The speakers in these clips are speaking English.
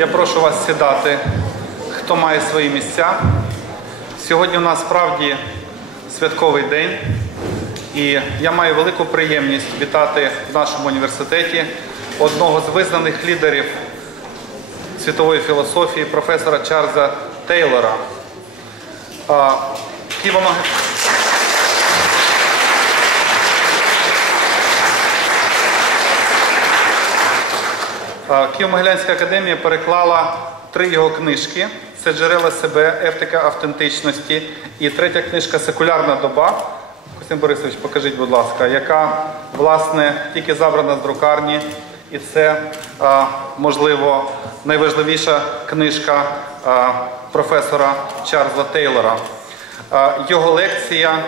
Я прошу вас сідати, хто має свої місця. Сьогодні у нас справді святковий день, і я маю велику приємність вітати в нашому університеті одного з визнаних лідерів світової філософії, професора Чарльза Тейлора. Києво-Могилянська академія переклала 3 його книжки. Це «Джерела себе», «Етика автентичності» і 3-я книжка «Секулярна доба». Костянтин Борисович, покажіть, будь ласка, яка, власне, тільки забрана з друкарні. І це, можливо, найважливіша книжка професора Чарльза Тейлора. Його лекція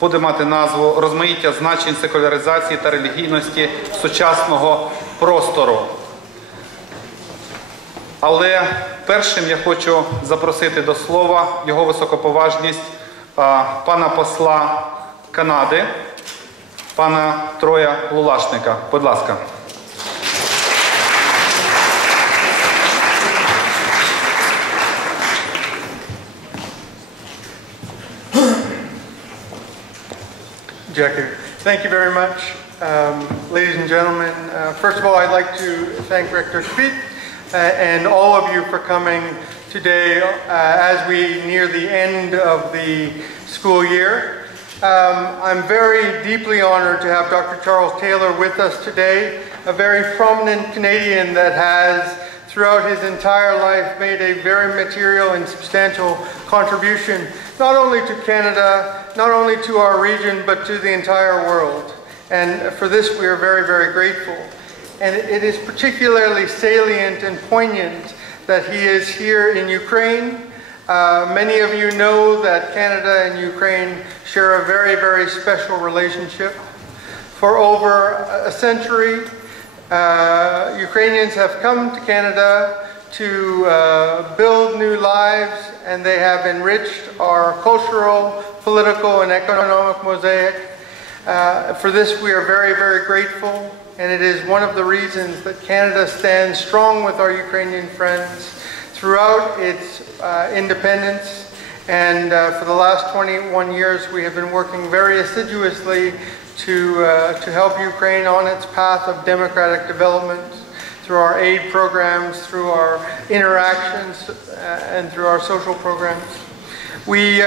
буде мати назву «Розмаїття значень, секуляризації та релігійності сучасного простору». Але першим я хочу запросити до слова його високоповажність пана посла Канади, пана Троя Лулашника. Будь ласка. Jackie, thank you very much. Ladies and gentlemen, first of all, I'd like to thank Rector Kvitt and all of you for coming today as we near the end of the school year. I'm very deeply honored to have Dr. Charles Teylor with us today, a very prominent Canadian that has throughout his entire life made a very material and substantial contribution, not only to Canada, not only to our region, but to the entire world. And for this we are very, very grateful. And it is particularly salient and poignant that he is here in Ukraine. Many of you know that Canada and Ukraine share a very, very special relationship. For over a century, Ukrainians have come to Canada to build new lives, and they have enriched our cultural, political, and economic mosaic. For this we are very, very grateful, and it is one of the reasons that Canada stands strong with our Ukrainian friends throughout its independence. And for the last 21 years we have been working very assiduously to help Ukraine on its path of democratic development through our aid programs, through our interactions, and through our social programs. We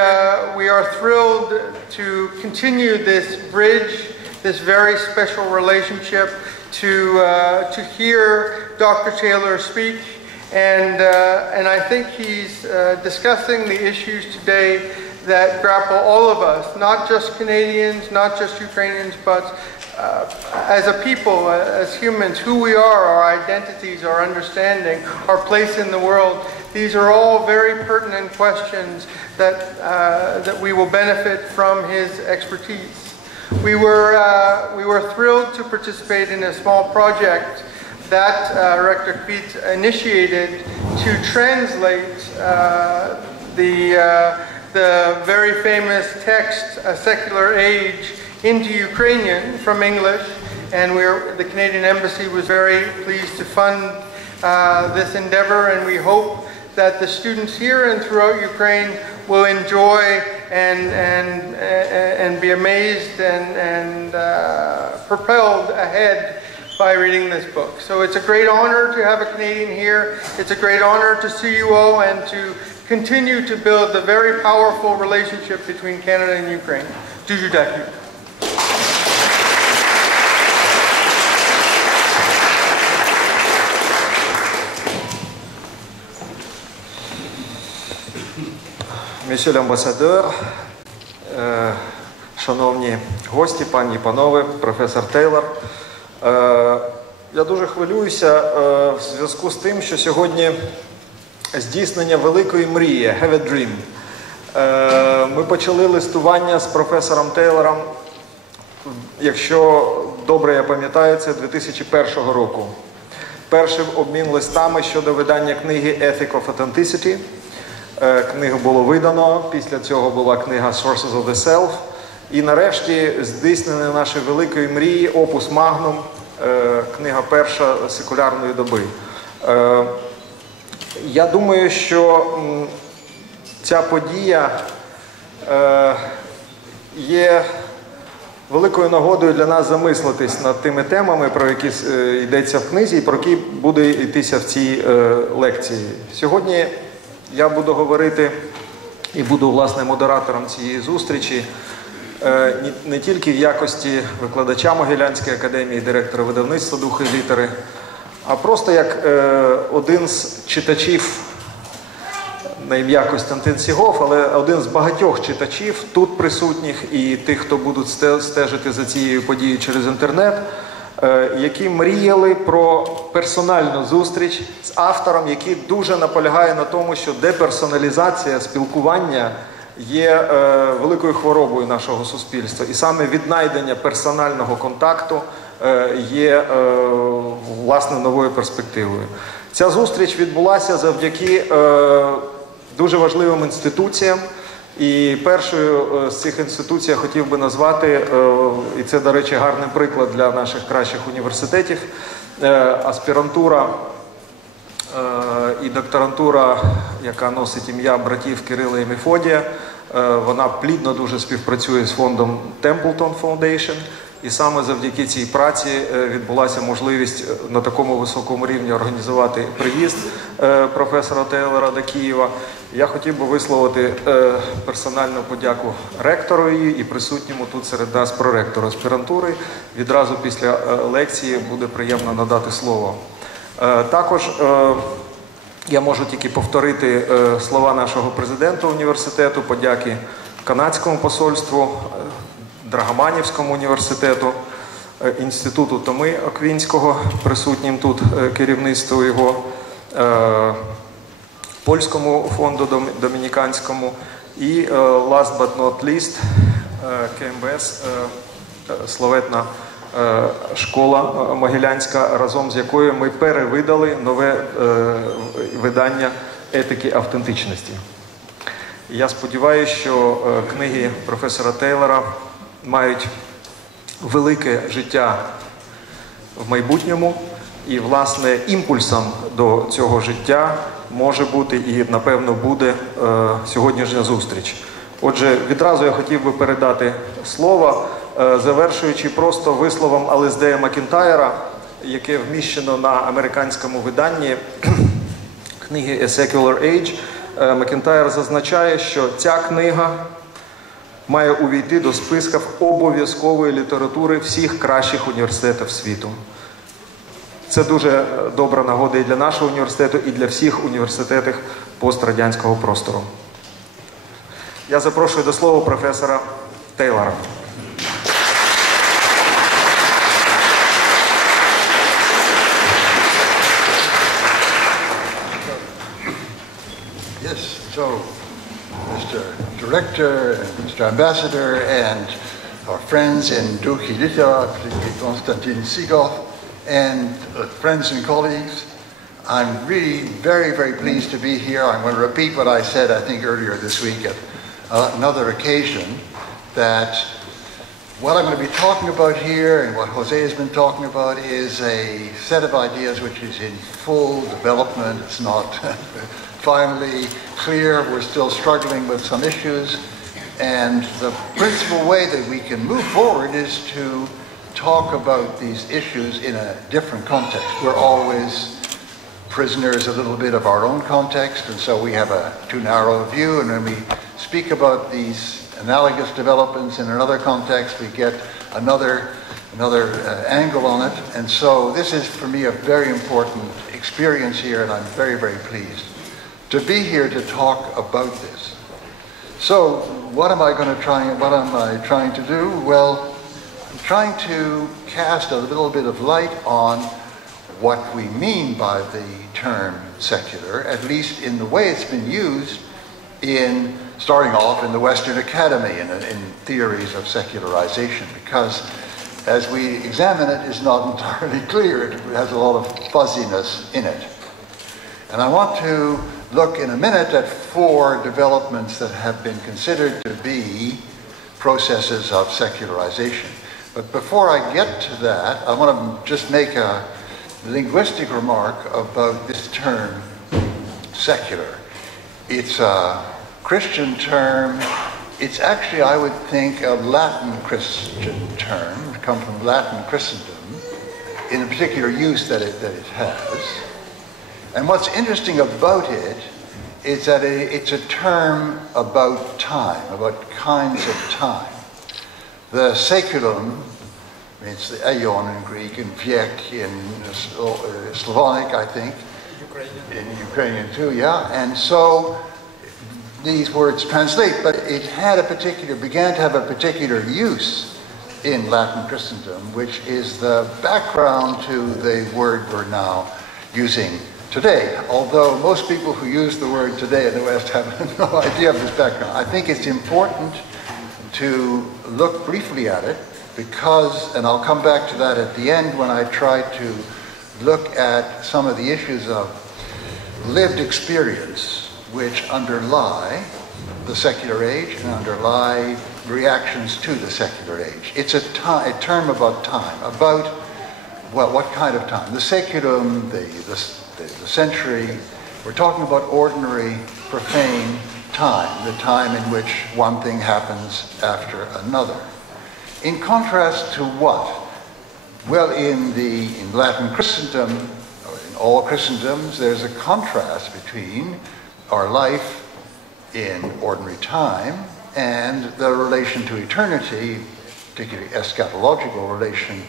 are thrilled to continue this bridge, this very special relationship, to hear Dr. Teylor speak. And I think he's discussing the issues today that grapple all of us, not just Canadians, not just Ukrainians, but as a people, as humans, who we are, our identities, our understanding, our place in the world. These are all very pertinent questions that we will benefit from his expertise. We were thrilled to participate in a small project that Rector Kvitt initiated to translate the very famous text, A Secular Age, into Ukrainian from English, and the Canadian Embassy was very pleased to fund this endeavor, and we hope that the students here and throughout Ukraine will enjoy and be amazed and propelled ahead by reading this book. So it's a great honor to have a Canadian here. It's a great honor to see you all and to continue to build the very powerful relationship between Canada and Ukraine. Дуже дякую. Monsieur l'ambassadeur, шановні гості, пані і панове, професор Тейлор. Я дуже хвилююся в зв'язку з тим, що сьогодні здійснення великої мрії, have a dream. Ми почали листування з професором Тейлором, якщо добре я пам'ятаю, це 2001 року. Перший обмін листами щодо видання книги Ethic of Authenticity. Книгу було видано, після цього була книга Sources of the Self. І нарешті здійснення нашої великої мрії, опус магнум, книга перша секулярної доби. Я думаю, що ця подія є великою нагодою для нас замислитись над тими темами, про які йдеться в книзі і про які буде йтися в цій лекції. Сьогодні я буду говорити і буду, власне, модератором цієї зустрічі не тільки в якості викладача Могилянської академії, директора видавництва «Духи і літери», а просто як один з читачів, на ім'я Костянтин Сігов, але один з багатьох читачів тут присутніх і тих, хто будуть стежити за цією подією через інтернет, які мріяли про персональну зустріч з автором, який дуже наполягає на тому, що деперсоналізація спілкування є великою хворобою нашого суспільства. І саме віднайдення персонального контакту є, власне, новою перспективою. Ця зустріч відбулася завдяки дуже важливим інституціям. І першою з цих інституцій я хотів би назвати, і це, до речі, гарний приклад для наших кращих університетів, аспірантура і докторантура, яка носить ім'я братів Кирила і Мефодія. Вона плідно дуже співпрацює з фондом Templeton Foundation. І саме завдяки цій праці відбулася можливість на такому високому рівні організувати приїзд професора Тейлора до Києва. Я хотів би висловити персональну подяку ректорові і присутньому тут серед нас проректору аспірантури. Відразу після лекції буде приємно надати слово. Також я можу тільки повторити слова нашого президента університету, подяки канадському посольству, Драгоманівському університету, інституту Томи Оквінського, присутнім тут керівництво його, польському фонду домініканському і, last but not least, КМБС, славетна школа Могилянська, разом з якою ми перевидали нове видання етики автентичності. Я сподіваюся, що книги професора Тейлора мають велике життя в майбутньому, і, власне, імпульсом до цього життя може бути і, напевно, буде сьогоднішня зустріч. Отже, відразу я хотів би передати слово, завершуючи просто висловом Алесдея Макінтайра, яке вміщено на американському виданні книги A Secular Age. Макінтайр зазначає, що ця книга має увійти до списків обов'язкової літератури всіх кращих університетів світу. Це дуже добра нагода і для нашого університету, і для всіх університетів пострадянського простору. Я запрошую до слова професора Тейлора. So, Mr. Director, Mr. Ambassador, and our friends in Duki Lítera, particularly Konstantin Sigov, and friends and colleagues, I'm really very, very pleased to be here. I'm going to repeat what I said, I think, earlier this week at another occasion, that what I'm going to be talking about here and what Jose has been talking about is a set of ideas which is in full development. It's not finally clear. We're still struggling with some issues. And the principal way that we can move forward is to talk about these issues in a different context. We're always prisoners a little bit of our own context, and so we have a too narrow view, and when we speak about these analogous developments in another context, we get another angle on it. And so this is, for me, a very important experience here, and I'm very, very pleased to be here to talk about this. So what am I trying to do? Well, I'm trying to cast a little bit of light on what we mean by the term secular, at least in the way it's been used in starting off in the Western Academy in theories of secularization, because as we examine it, it's not entirely clear. It has a lot of fuzziness in it. And I want to look in a minute at 4 developments that have been considered to be processes of secularization. But before I get to that, I want to just make a linguistic remark about this term secular. It's a Christian term. It's actually, I would think, a Latin Christian term. It comes from Latin Christendom in a particular use that it has. And what's interesting about it is that it's a term about time, about kinds of time. The seculum, it's the aeon in Greek, and viek in Slavonic, I think. Ukrainian. In Ukrainian too, yeah. And so these words translate, but it began to have a particular use in Latin Christendom, which is the background to the word we're now using today. Although most people who use the word today in the West have no idea of this background. I think it's important to look briefly at it because, and I'll come back to that at the end when I try to look at some of the issues of lived experience which underlie the secular age and underlie reactions to the secular age. It's a term about time, about, well, what kind of time? The seculum, the century, we're talking about ordinary, profane time, the time in which one thing happens after another. In contrast to what? Well, in Latin Christendom, or in all Christendoms, there's a contrast between our life in ordinary time and the relation to eternity, particularly eschatological relation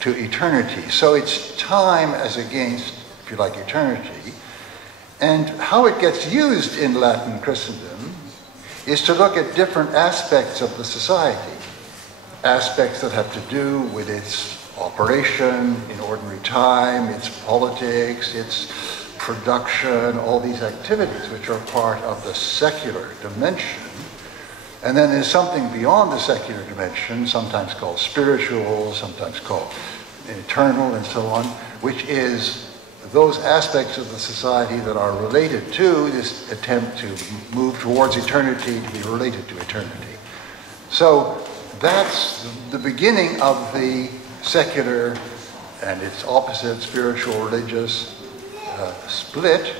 to eternity. So it's time as against, if you like, eternity. And how it gets used in Latin Christendom is to look at different aspects of the society, aspects that have to do with its operation in ordinary time, its politics, its production, all these activities which are part of the secular dimension. And then there's something beyond the secular dimension, sometimes called spiritual, sometimes called eternal, and so on, which is those aspects of the society that are related to this attempt to move towards eternity, to be related to eternity. So that's the beginning of the secular and its opposite, spiritual, religious split.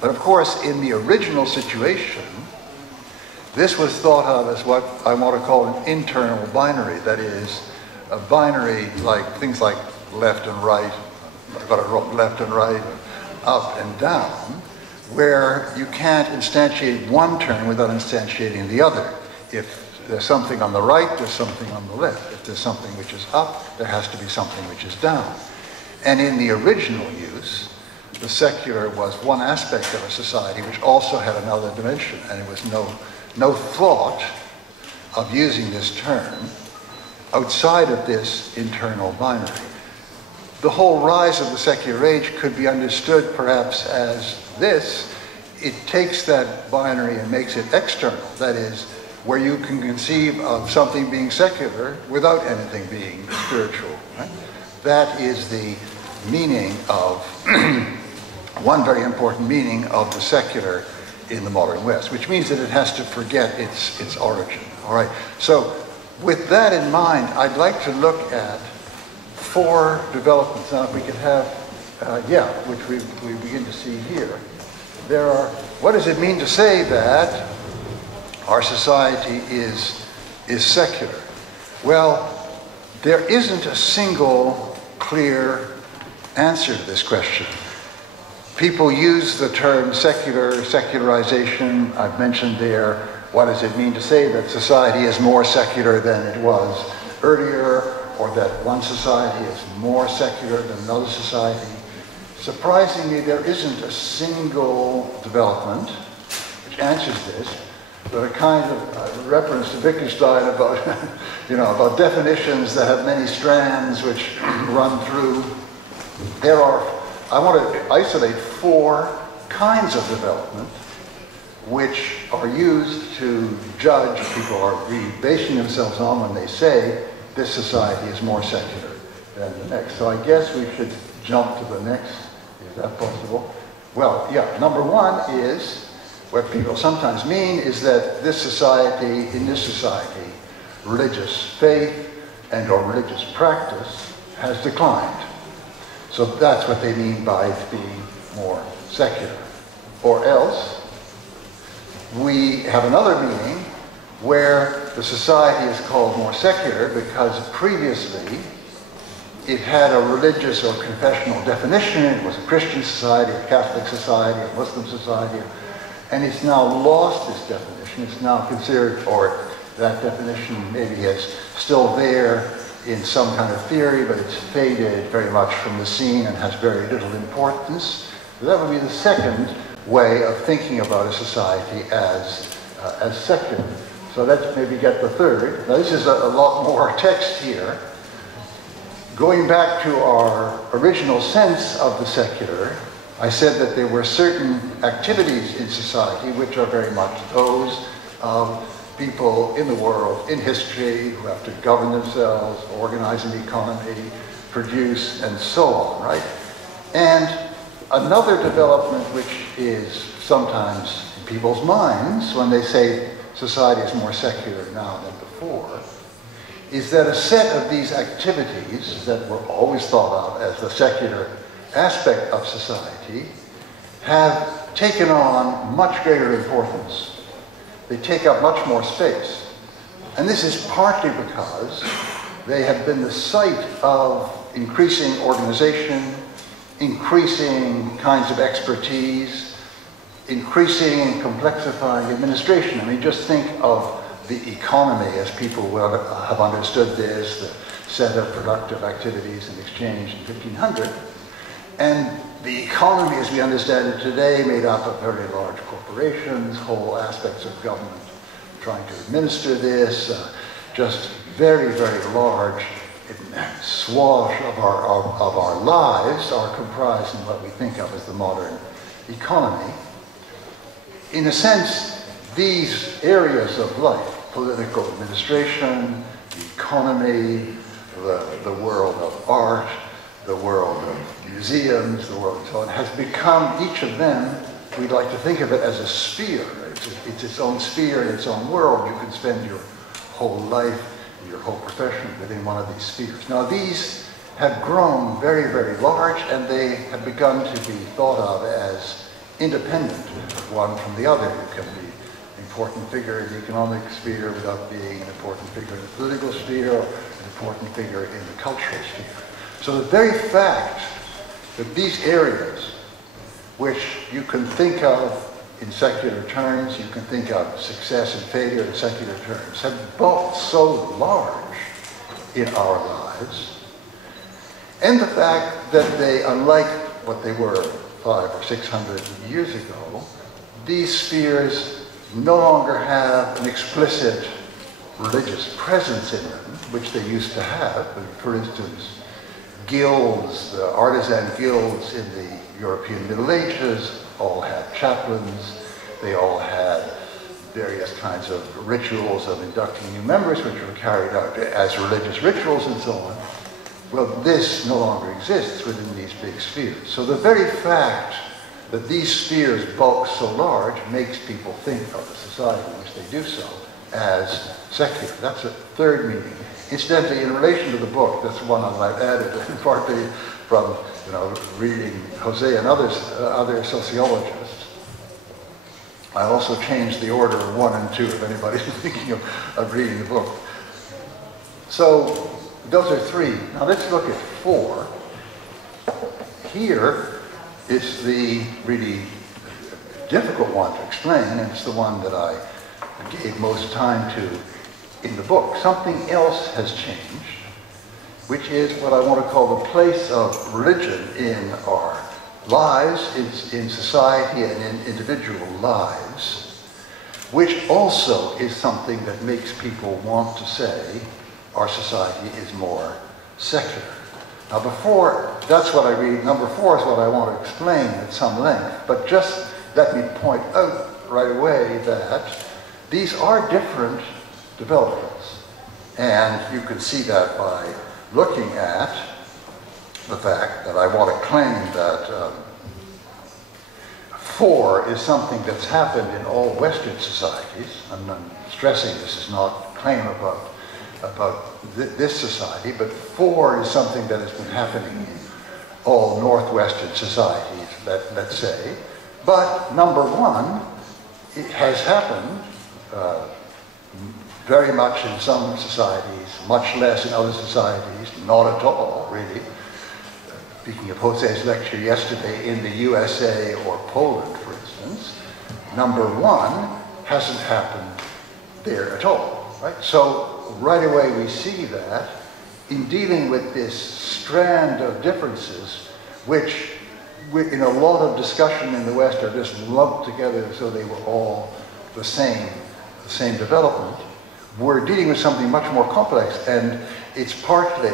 But of course, in the original situation, this was thought of as what I want to call an internal binary. That is, a binary like things like left and right, I've got it wrong, left and right, up and down, where you can't instantiate one term without instantiating the other. If there's something on the right, there's something on the left. If there's something which is up, there has to be something which is down. And in the original use, the secular was one aspect of a society which also had another dimension, and it was no thought of using this term outside of this internal binary. The whole rise of the secular age could be understood perhaps as this. It takes that binary and makes it external. That is, where you can conceive of something being secular without anything being spiritual. Right? That is the meaning of, one very important meaning of the secular in the modern West, which means that it has to forget its origin. All right. So with that in mind, I'd like to look at 4 developments. Now, if we could have, which we begin to see here. There are, what does it mean to say that our society is secular? Well, there isn't a single clear answer to this question. People use the term secular, secularization. I've mentioned there, what does it mean to say that society is more secular than it was earlier, or that one society is more secular than another society? Surprisingly, there isn't a single development which answers this, but a kind of reference to Wittgenstein about, about definitions that have many strands which run through. I want to isolate 4 kinds of development which are used to judge, people are really basing themselves on when they say this society is more secular than the next. So I guess we should jump to the next. Is that possible? Well, yeah, number 1 is, what people sometimes mean is that in this society, religious faith and or religious practice has declined. So that's what they mean by being more secular. or else. We have another meaning where the society is called more secular because previously it had a religious or confessional definition. It was a Christian society, a Catholic society, a Muslim society, and it's now lost this definition. It's now considered, or that definition maybe is still there in some kind of theory, but it's faded very much from the scene and has very little importance. So that would be the second way of thinking about a society as secular. So let's maybe get the third. Now this is a lot more text here. Going back to our original sense of the secular, I said that there were certain activities in society which are very much those of people in the world, in history, who have to govern themselves, organize an economy, produce, and so on, right? And another development which is sometimes in people's minds when they say society is more secular now than before, is that a set of these activities that were always thought of as the secular aspect of society have taken on much greater importance. They take up much more space. And this is partly because they have been the site of increasing organization, increasing kinds of expertise, increasing and complexifying administration. I mean, just think of the economy as people will have understood this, the set of productive activities and exchange in 1500. And the economy as we understand it today, made up of very large corporations, whole aspects of government trying to administer this, just very, very large swath of our lives are comprised in what we think of as the modern economy. In a sense, these areas of life, political administration, the economy, the world of art, the world of museums, the world and so on, has become, each of them, we'd like to think of it as a sphere. It's its own sphere and its own world. You can spend your whole life, your whole profession within one of these spheres. Now these have grown very, very large, and they have begun to be thought of as independent one from the other. You can be an important figure in the economic sphere without being an important figure in the political sphere or an important figure in the cultural sphere. So the very fact that these areas, which you can think of in secular terms, you can think of success and failure in secular terms, have both so large in our lives, and the fact that they, unlike what they were 500 or 600 years ago, these spheres no longer have an explicit religious presence in them, which they used to have. For instance, guilds, the artisan guilds in the European Middle Ages all had chaplains. They all had various kinds of rituals of inducting new members, which were carried out as religious rituals and so on. Well, this no longer exists within these big spheres. So the very fact that these spheres bulk so large makes people think of the society in which they do so as secular. That's a third meaning. Incidentally, in relation to the book, that's one I've added, partly from reading Jose and other sociologists. I also changed the order of 1 and 2 if anybody's thinking of reading the book. So those are 3. Now let's look at 4. Here is the really difficult one to explain, and it's the one that I gave most time to in the book. Something else has changed, which is what I want to call the place of religion in our lives, in society and in individual lives, which also is something that makes people want to say our society is more secular. Now before, that's what I read. Number 4 is what I want to explain at some length, but just let me point out right away that these are different developments. And you can see that by looking at the fact that I want to claim that 4 is something that's happened in all Western societies. I'm stressing this is not a claim about this society, but 4 is something that has been happening in all Northwestern societies, let's say. But number one, it has happened very much in some societies, much less in other societies, not at all, really. Speaking of Jose's lecture yesterday, in the USA or Poland, for instance, number one hasn't happened there at all, right? So right away we see that in dealing with this strand of differences, which in a lot of discussion in the West are just lumped together as though they were all the same development, we're dealing with something much more complex, and it's partly,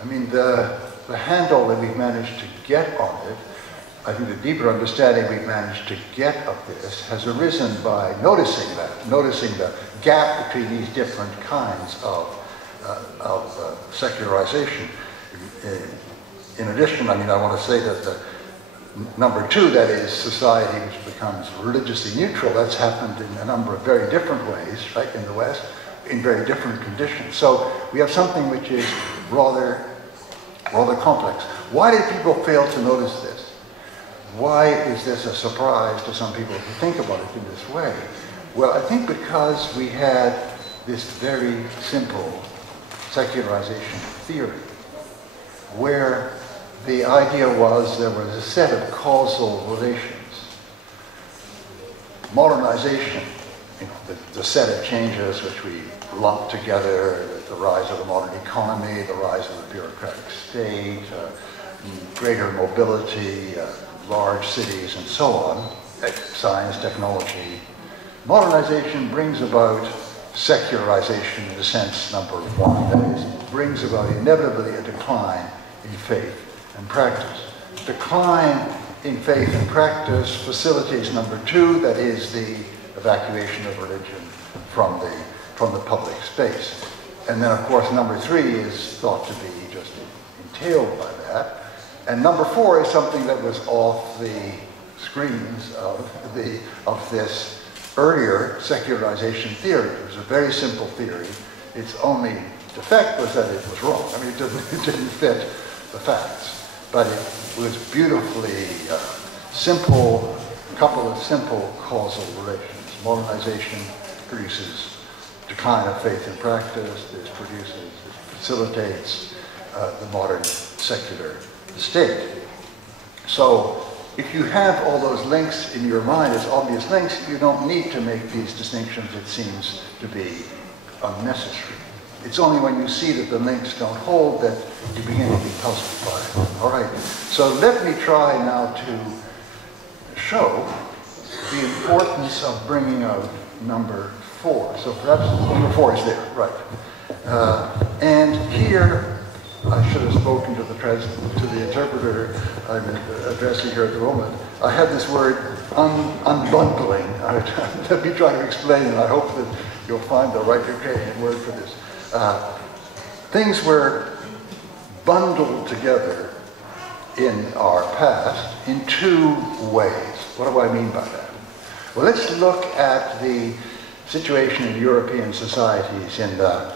I mean, the handle that we've managed to get on it, I think the deeper understanding we've managed to get of this has arisen by noticing the gap between these different kinds of secularization. In addition, I mean, I want to say that the number two, that is society which becomes religiously neutral, that's happened in a number of very different ways, right, in the West, in very different conditions. So we have something which is rather complex. Why did people fail to notice this? Why is this a surprise to some people who think about it in this way? Well, I think because we had this very simple secularization theory, where the idea was there was a set of causal relations. Modernization, you know, the set of changes which we lump together, the rise of the modern economy, the rise of the bureaucratic state, greater mobility, large cities, and so on, science, technology. Modernization brings about secularization in the sense number one, that is, it brings about inevitably a decline in faith and practice. Decline in faith and practice facilitates number two, that is the evacuation of religion from the public space. And then, of course, number three is thought to be just entailed by that. And number four is something that was off the screens of this earlier secularization theory. It was a very simple theory. Its only defect was that it was wrong. I mean, it didn't fit the facts. But it was beautifully simple, a couple of simple causal relations. Modernization produces decline of faith and practice. This facilitates the modern secular state. So if you have all those links in your mind as obvious links, you don't need to make these distinctions. It seems to be unnecessary. It's only when you see that the links don't hold that you begin to be puzzled by it. All right, so let me try now to show the importance of bringing out number four. So perhaps number four is there, right. And here, I should have spoken to the interpreter I'm addressing here at the moment. I had this word unbundling. Let me try to explain, and I hope that you'll find the right Ukrainian word for this. Things were bundled together in our past in two ways. What do I mean by that? Well, let's look at the situation in European societies in the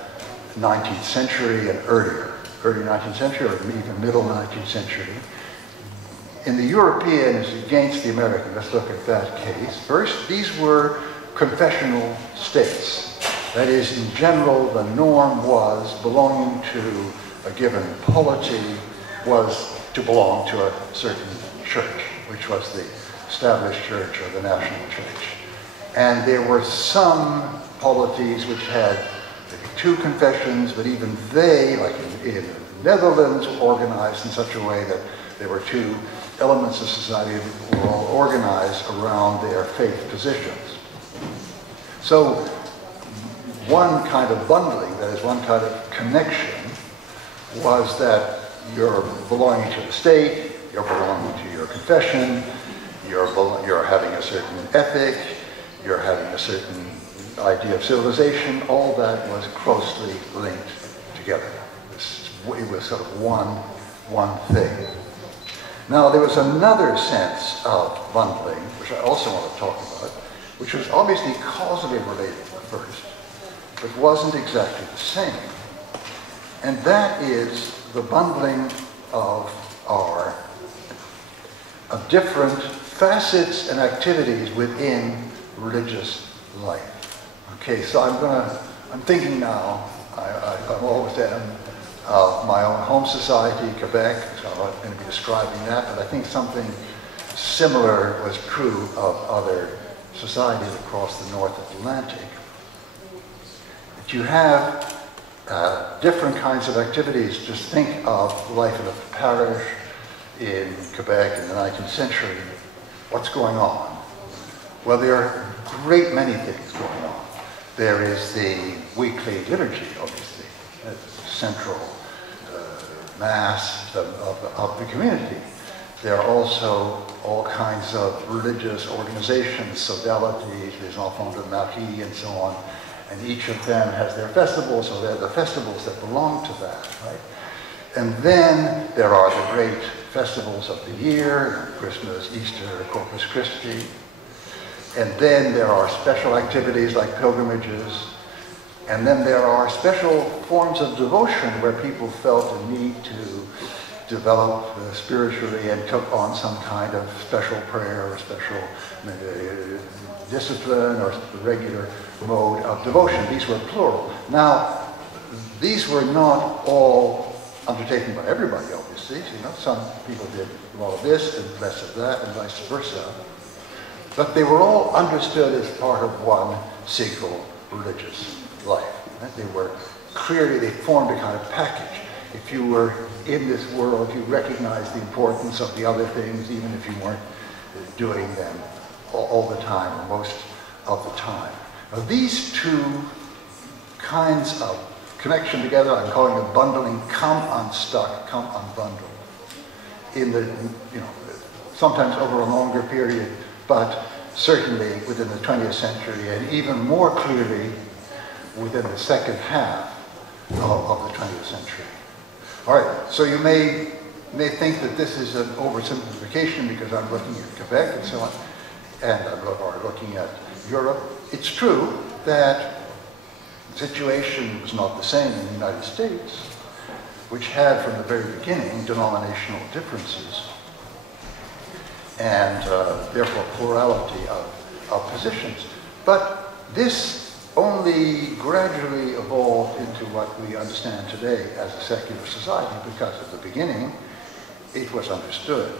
19th century and earlier, early 19th century or even middle 19th century. In the European as against the American, let's look at that case. First, these were confessional states. That is, in general, the norm was belonging to a given polity was to belong to a certain church, which was the established church or the national church. And there were some polities which had maybe two confessions, but even they, like in the Netherlands, were organized in such a way that there were two elements of society that were all organized around their faith positions. So one kind of bundling, that is one kind of connection, was that you're belonging to the state, you're belonging to your confession, you're having a certain ethic, you're having a certain idea of civilization. All that was closely linked together. It was sort of one thing. Now, there was another sense of bundling, which I also want to talk about, which was obviously causally related at first, but wasn't exactly the same. And that is the bundling of different facets and activities within religious life. Okay, so I'm thinking now, I'm always of my own home society, Quebec, so I'm not going to be describing that, but I think something similar was true of other societies across the North Atlantic. That you have different kinds of activities. Just think of life in a parish in Quebec in the 19th century. What's going on? Well, there are a great many things going on. There is the weekly liturgy, obviously, the central mass of the community. There are also all kinds of religious organizations, sodalities, les enfants de Marie, and so on. And each of them has their festivals, so they're the festivals that belong to that, right? And then there are the great festivals of the year, Christmas, Easter, Corpus Christi. And then there are special activities like pilgrimages. And then there are special forms of devotion where people felt a need to develop spiritually and took on some kind of special prayer or special discipline or regular mode of devotion. These were plural. Now, these were not all undertaken by everybody, obviously. You know, some people did a lot of this and less of that and vice versa. But they were all understood as part of one single religious life. Right? They were clearly, they formed a kind of package. If you were in this world, you recognized the importance of the other things, even if you weren't doing them all the time, or most of the time. Now, these two kinds of connection together, I'm calling it bundling, come unstuck, come unbundled. In the, you know, sometimes over a longer period, but certainly within the 20th century, and even more clearly within the second half of the 20th century. All right, so you may think that this is an oversimplification because I'm looking at Quebec and so on, and I'm looking at Europe. It's true that the situation was not the same in the United States, which had from the very beginning denominational differences and therefore plurality of positions. But this only gradually evolved into what we understand today as a secular society, because at the beginning it was understood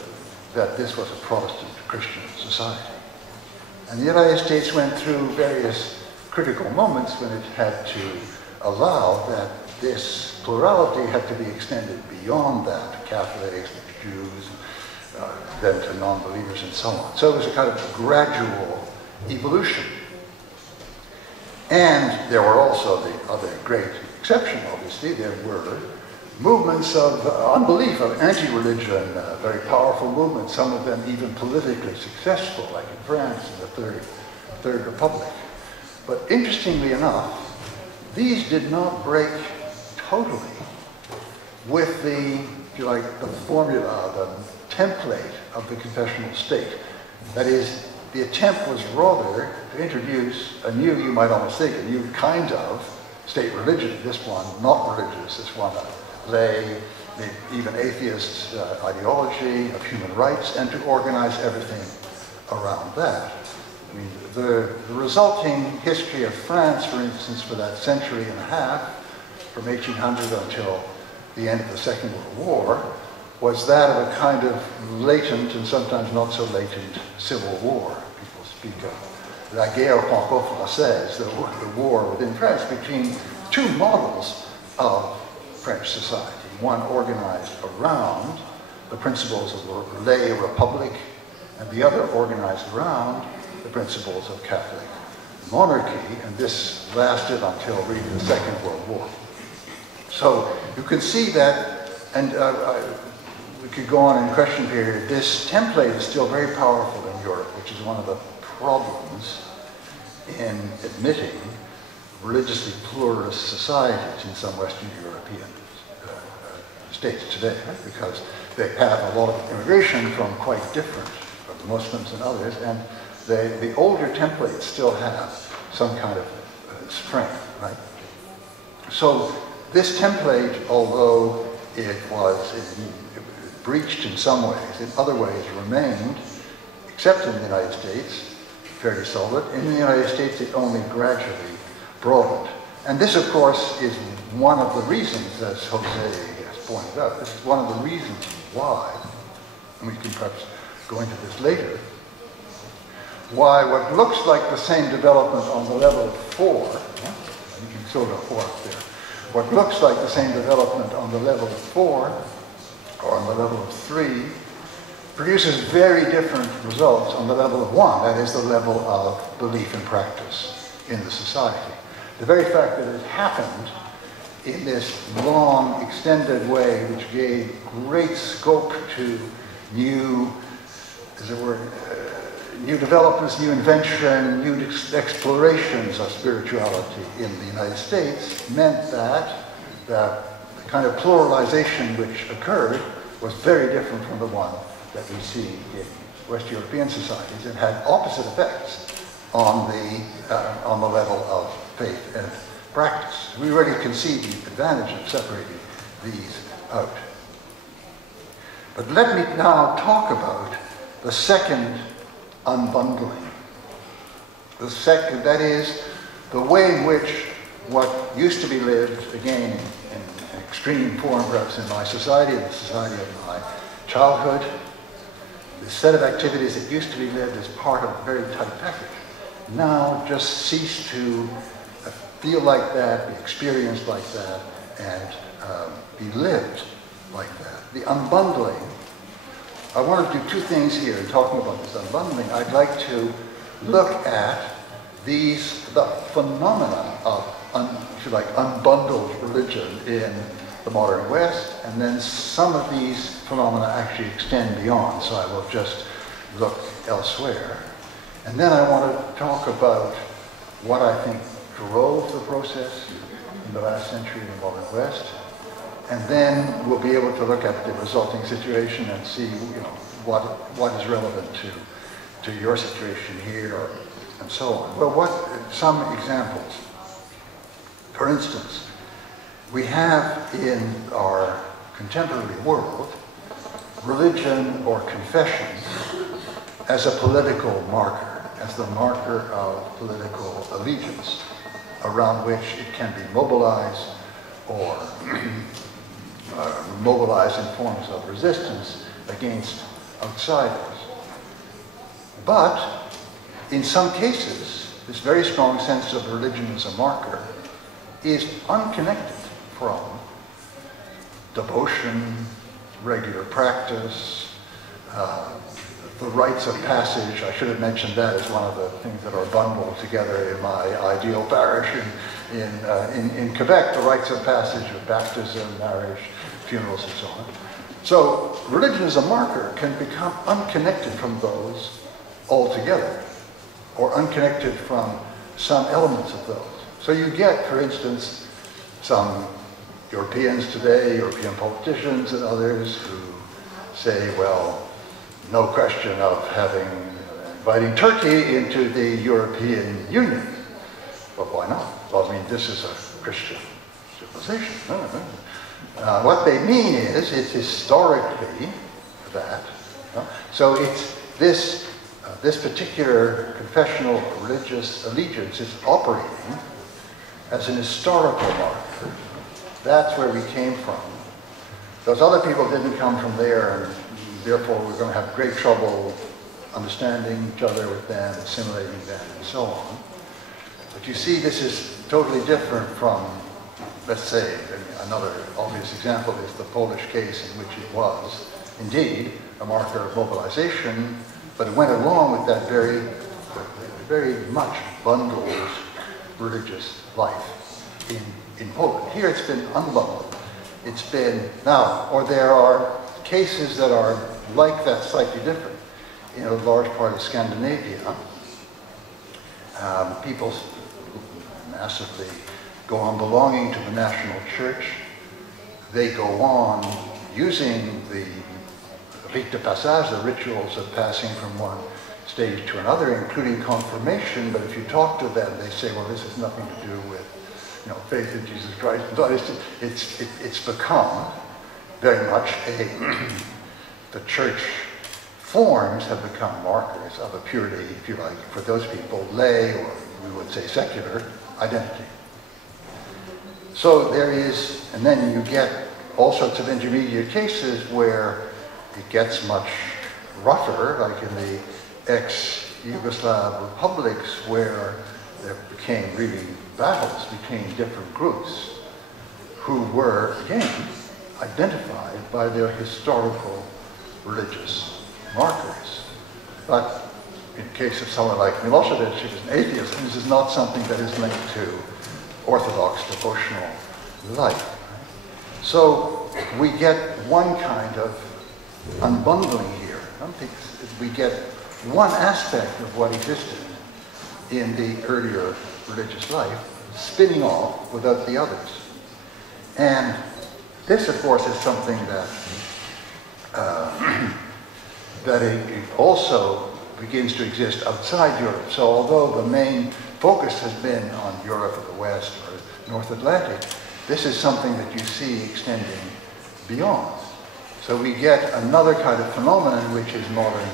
that this was a Protestant Christian society. And the United States went through various critical moments when it had to allow that this plurality had to be extended beyond that, Catholics, Jews, then to non-believers and so on. So it was a kind of gradual evolution. And there were also the other great exception, obviously. There were movements of unbelief, of anti-religion, very powerful movements, some of them even politically successful, like in France in the Third Republic. But interestingly enough, these did not break totally with the, if you like, the formula, the template of the confessional state. That is, the attempt was rather to introduce a new, you might almost think, a new kind of state religion. This one, not religious, this one, lay, even atheist ideology of human rights, and to organize everything around that. I mean, the resulting history of France, for instance, for that century and a half, from 1800 until the end of the Second World War, was that of a kind of latent and sometimes not so latent civil war. People speak of la guerre franco-française, the war within France between two models of French society. One organized around the principles of the lay republic, and the other organized around the principles of Catholic monarchy, and this lasted until really the Second World War. So you can see that, and we could go on in question period. This template is still very powerful in Europe, which is one of the problems in admitting religiously pluralist societies in some Western European states today, right? Because they have a lot of immigration from quite different, from the Muslims and others, and the older templates still have some kind of strength, right? So this template, although it was breached in some ways, in other ways remained except in the United States, fairly solid. In the United States, it only gradually broadened. And this, of course, is one of the reasons, as Jose has pointed out, this is one of the reasons why, and we can perhaps go into this later, why what looks like the same development on the level of 4, you can sort of 4 up there, what looks like the same development on the level of 4, or on the level of 3, produces very different results on the level of 1, that is the level of belief and practice in the society. The very fact that it happened in this long, extended way, which gave great scope to new, as it were, new developments, new invention, new explorations of spirituality in the United States, meant that the kind of pluralization which occurred was very different from the one that we see in West European societies. It had opposite effects on the level of faith and practice. We already can see the advantage of separating these out. But let me now talk about the second unbundling. The second, that is, the way in which what used to be lived, again, in extreme form perhaps in my society, in the society of my childhood, the set of activities that used to be lived as part of a very tight package, now just cease to feel like that, be experienced like that, and be lived like that. The unbundling, I want to do two things here in talking about this unbundling. I'd like to look at the phenomena of, if you like, unbundled religion in the modern West, and then some of these phenomena actually extend beyond, so I will just look elsewhere. And then I want to talk about what I think drove the process in the last century in the modern West, and then we'll be able to look at the resulting situation and see, what is relevant to your situation here, and so on. Well, some examples. For instance, we have in our contemporary world religion or confession as a political marker, as the marker of political allegiance, around which it can be mobilized or mobilized in forms of resistance against outsiders. But in some cases, this very strong sense of religion as a marker is unconnected from devotion, regular practice, the rites of passage. I should have mentioned that as one of the things that are bundled together in my ideal parish in Quebec, the rites of passage of baptism, marriage, funerals, and so on. So religion as a marker can become unconnected from those altogether, or unconnected from some elements of those. So you get, for instance, some Europeans today, European politicians and others who say, well, no question of inviting Turkey into the European Union. But why not? Well, I mean, this is a Christian civilization. What they mean is, it's historically that. So it's this particular confessional religious allegiance is operating as an historical marker. That's where we came from. Those other people didn't come from there, and therefore we're going to have great trouble understanding each other with them, assimilating them, and so on. But you see, this is totally different from, let's say, another obvious example is the Polish case in which it was indeed a marker of mobilization, but it went along with that very much bundled religious life in Poland. Here it's been unbundled. It's been now, or there are cases that are like that, slightly different. In a large part of Scandinavia, people massively go on belonging to the national church. They go on using the rite de passage, the rituals of passing from one stage to another, including confirmation. But if you talk to them, they say, well, this has nothing to do with faith in Jesus Christ. It's become very much the church forms have become markers of a purely, if you like, for those people, lay, or we would say secular, identity. So there is, and then you get all sorts of intermediate cases where it gets much rougher, like in the ex-Yugoslav republics, where there became really battles between different groups who were, again, identified by their historical religious markers. But in the case of someone like Milosevic, who is an atheist, this is not something that is linked to orthodox devotional life. Right? So we get one kind of unbundling here. We get one aspect of what existed in the earlier religious life, spinning off without the others. And this, of course, is something that that it also begins to exist outside Europe. So although the main focus has been on Europe or the West or North Atlantic, this is something that you see extending beyond. So we get another kind of phenomenon, which is modern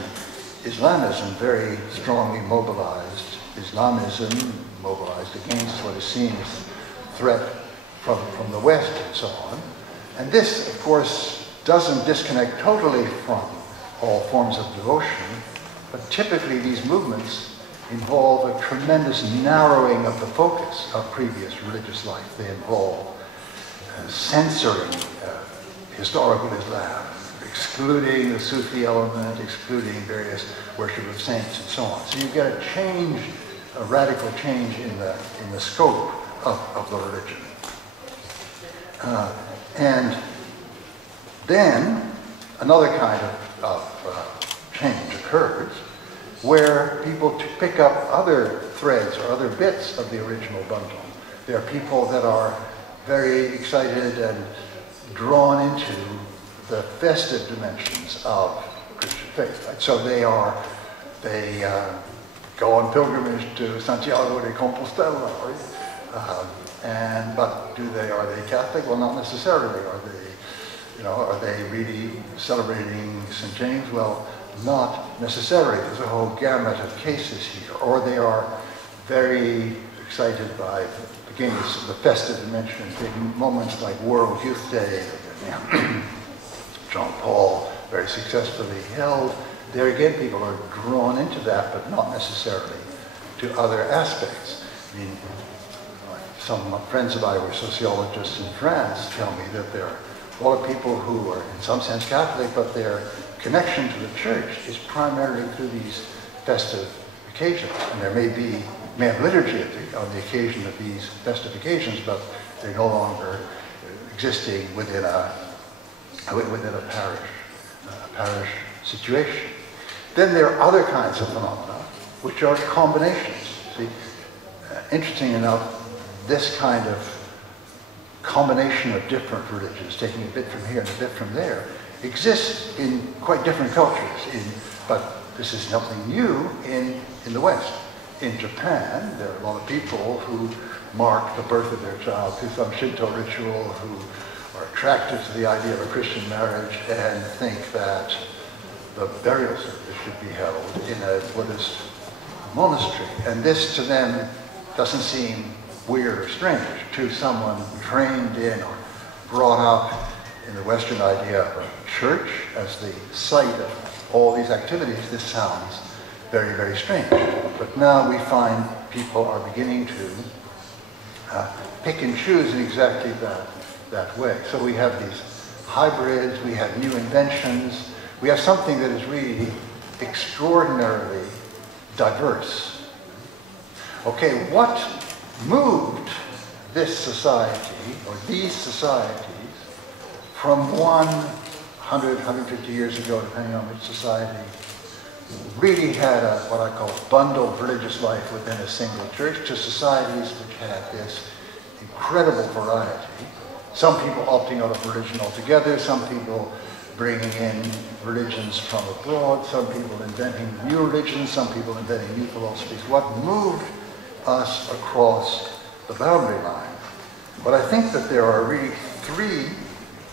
Islamism, very strongly mobilized. Islamism mobilized against what is seen as threat from the West and so on. And this, of course, doesn't disconnect totally from all forms of devotion, but typically these movements involve a tremendous narrowing of the focus of previous religious life. They involve censoring historical Islam, excluding the Sufi element, excluding various worship of saints and so on. So you get a change, a radical change in the scope of the religion. And then another kind of change occurs where people pick up other threads or other bits of the original bundle. There are people that are very excited and drawn into the festive dimensions of Christian faith. Right? So they go on pilgrimage to Santiago de Compostela, right? But are they Catholic? Well, not necessarily. Are they really celebrating St. James? Well, not necessarily. There's a whole gamut of cases here. Or they are very excited by, again, the festive dimension, big moments like World Youth Day, John Paul very successfully held. There again, people are drawn into that, but not necessarily to other aspects. I mean, some friends of mine who are sociologists in France tell me that there are a lot of people who are in some sense Catholic, but their connection to the church is primarily through these festive occasions. And there may have liturgy on the occasion of these festive occasions, but they're no longer existing within a parish situation. Then there are other kinds of phenomena, which are combinations. See, interesting enough, this kind of combination of different religions, taking a bit from here and a bit from there, exists in quite different cultures. But this is nothing new in the West. In Japan, there are a lot of people who mark the birth of their child through some Shinto ritual, who are attracted to the idea of a Christian marriage and think that the burial service should be held in a Buddhist monastery. And this to them doesn't seem weird or strange. To someone trained in or brought up in the Western idea of a church as the site of all these activities, this sounds very, very strange. But now we find people are beginning to pick and choose in exactly that way. So we have these hybrids, we have new inventions, we have something that is really extraordinarily diverse. Okay, what moved this society, or these societies, from 100, 150 years ago, depending on which society, really had what I call bundled religious life within a single church, to societies which had this incredible variety. Some people opting out of religion altogether, some people bringing in religions from abroad, some people inventing new religions, some people inventing new philosophies. What moved us across the boundary line? But I think that there are really three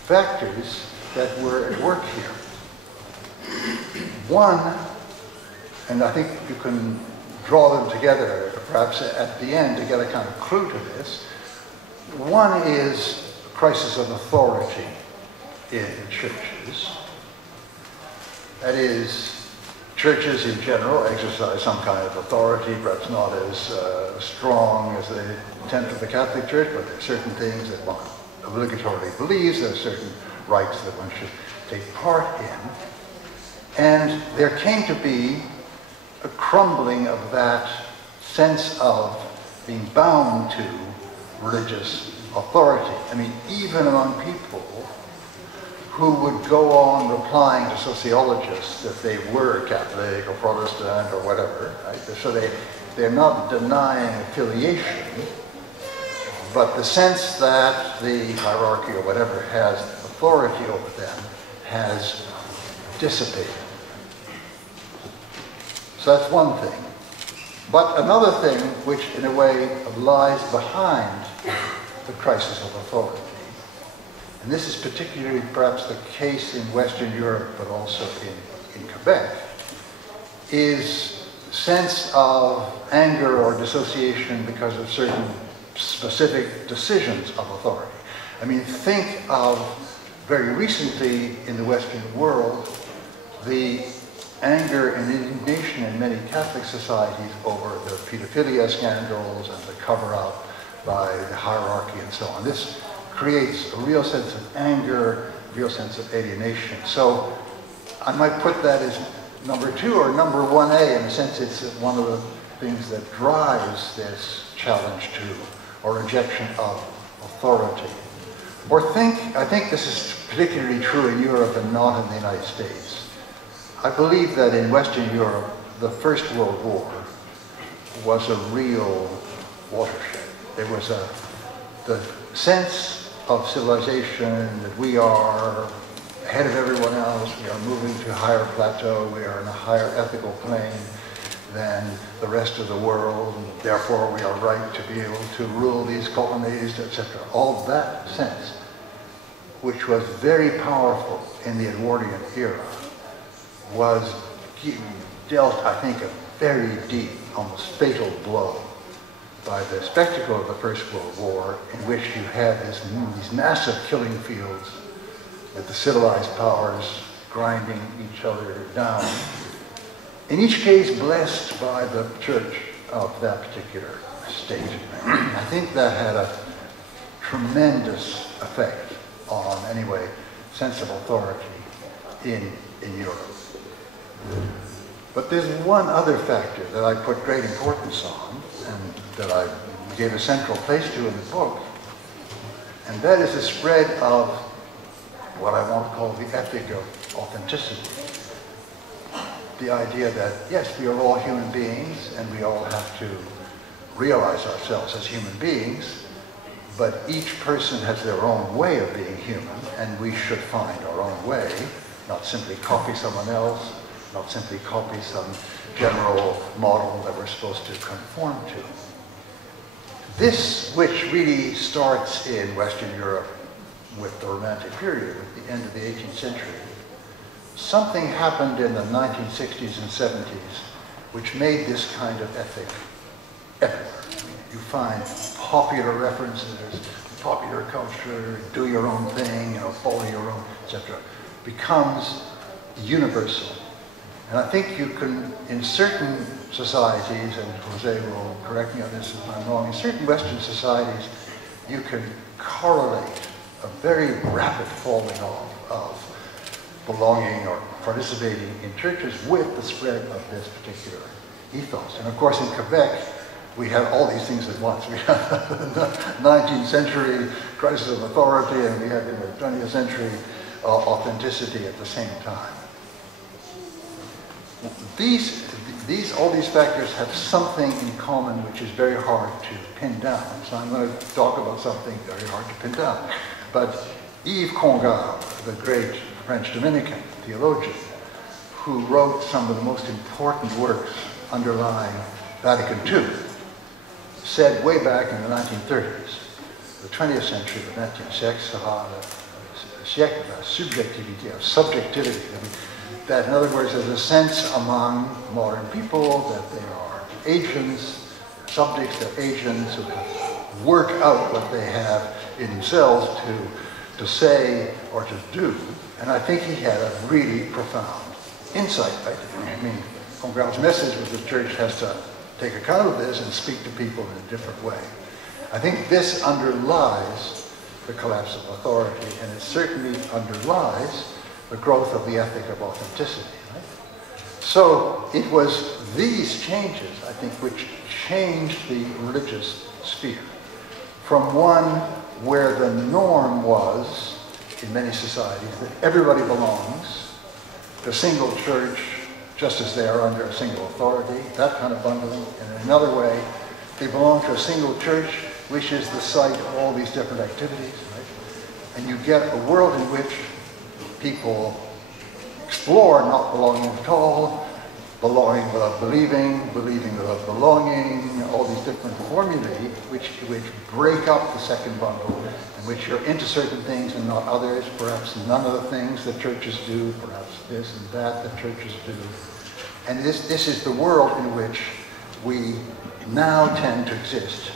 factors that were at work here. One, and I think you can draw them together perhaps at the end to get a kind of clue to this. One is crisis of authority in churches. That is, churches in general exercise some kind of authority, perhaps not as strong as the intent of the Catholic Church, but there are certain things that one obligatorily believes, there are certain rights that one should take part in. And there came to be a crumbling of that sense of being bound to religious authority. I mean, even among people who would go on replying to sociologists that they were Catholic or Protestant or whatever, right? So they're not denying affiliation, but the sense that the hierarchy or whatever has authority over them has dissipated. So that's one thing. But another thing, which in a way lies behind the crisis of authority, and this is particularly perhaps the case in Western Europe, but also in Quebec, is sense of anger or dissociation because of certain specific decisions of authority. I mean, think of very recently in the Western world, the anger and indignation in many Catholic societies over the pedophilia scandals and the cover-up by the hierarchy and so on. This creates a real sense of anger, a real sense of alienation. So I might put that as number 2 or number 1A, in a sense it's one of the things that drives this challenge to or rejection of authority. Or I think this is particularly true in Europe and not in the United States. I believe that in Western Europe, the First World War was a real watershed. There was the sense of civilization that we are ahead of everyone else, we are moving to a higher plateau, we are in a higher ethical plane than the rest of the world, and therefore we are right to be able to rule these colonies, etc. All that sense, which was very powerful in the Edwardian era, was dealt, I think, a very deep, almost fatal blow by the spectacle of the First World War, in which you had these massive killing fields with the civilized powers grinding each other down. In each case, blessed by the church of that particular state. I think that had a tremendous effect on, anyway, sense of authority in Europe. But there's one other factor that I put great importance on, and that I gave a central place to in the book, and that is the spread of what I want to call the ethic of authenticity. The idea that, yes, we are all human beings, and we all have to realize ourselves as human beings, but each person has their own way of being human, and we should find our own way, not simply copy someone else, not simply copy some general model that we're supposed to conform to. This, which really starts in Western Europe with the Romantic period, at the end of the 18th century, something happened in the 1960s and 70s which made this kind of ethic everywhere. You find popular references, popular culture, do your own thing, follow your own, etc. Becomes universal. And I think you can, in certain societies, and Jose will correct me on this if I'm wrong, in certain Western societies, you can correlate a very rapid falling off of belonging or participating in churches with the spread of this particular ethos. And of course in Quebec, we have all these things at once. We have the 19th century crisis of authority, and we have in the 20th century authenticity at the same time. All these factors have something in common which is very hard to pin down. So I'm going to talk about something very hard to pin down. But Yves Congar, the great French Dominican theologian, who wrote some of the most important works underlying Vatican II, said way back in the 1930s, the 20th century, the 19th siècle sera le siècle de la subjectivité, of subjectivity. That, in other words, there's a sense among modern people that they are agents, subjects, they're agents who work out what they have in themselves to say or to do. And I think he had a really profound insight. Right? I mean, Congral's message was the church has to take account of this and speak to people in a different way. I think this underlies the collapse of authority, and it certainly underlies the growth of the ethic of authenticity. Right? So it was these changes, I think, which changed the religious sphere from one where the norm was, in many societies, that everybody belongs to a single church just as they are under a single authority, that kind of bundling. And in another way, they belong to a single church, which is the site of all these different activities. Right? And you get a world in which people explore not belonging at all, belonging without believing, believing without belonging, all these different formulae which break up the second bundle, in which you're into certain things and not others, perhaps none of the things that churches do, perhaps this and that churches do. And this is the world in which we now tend to exist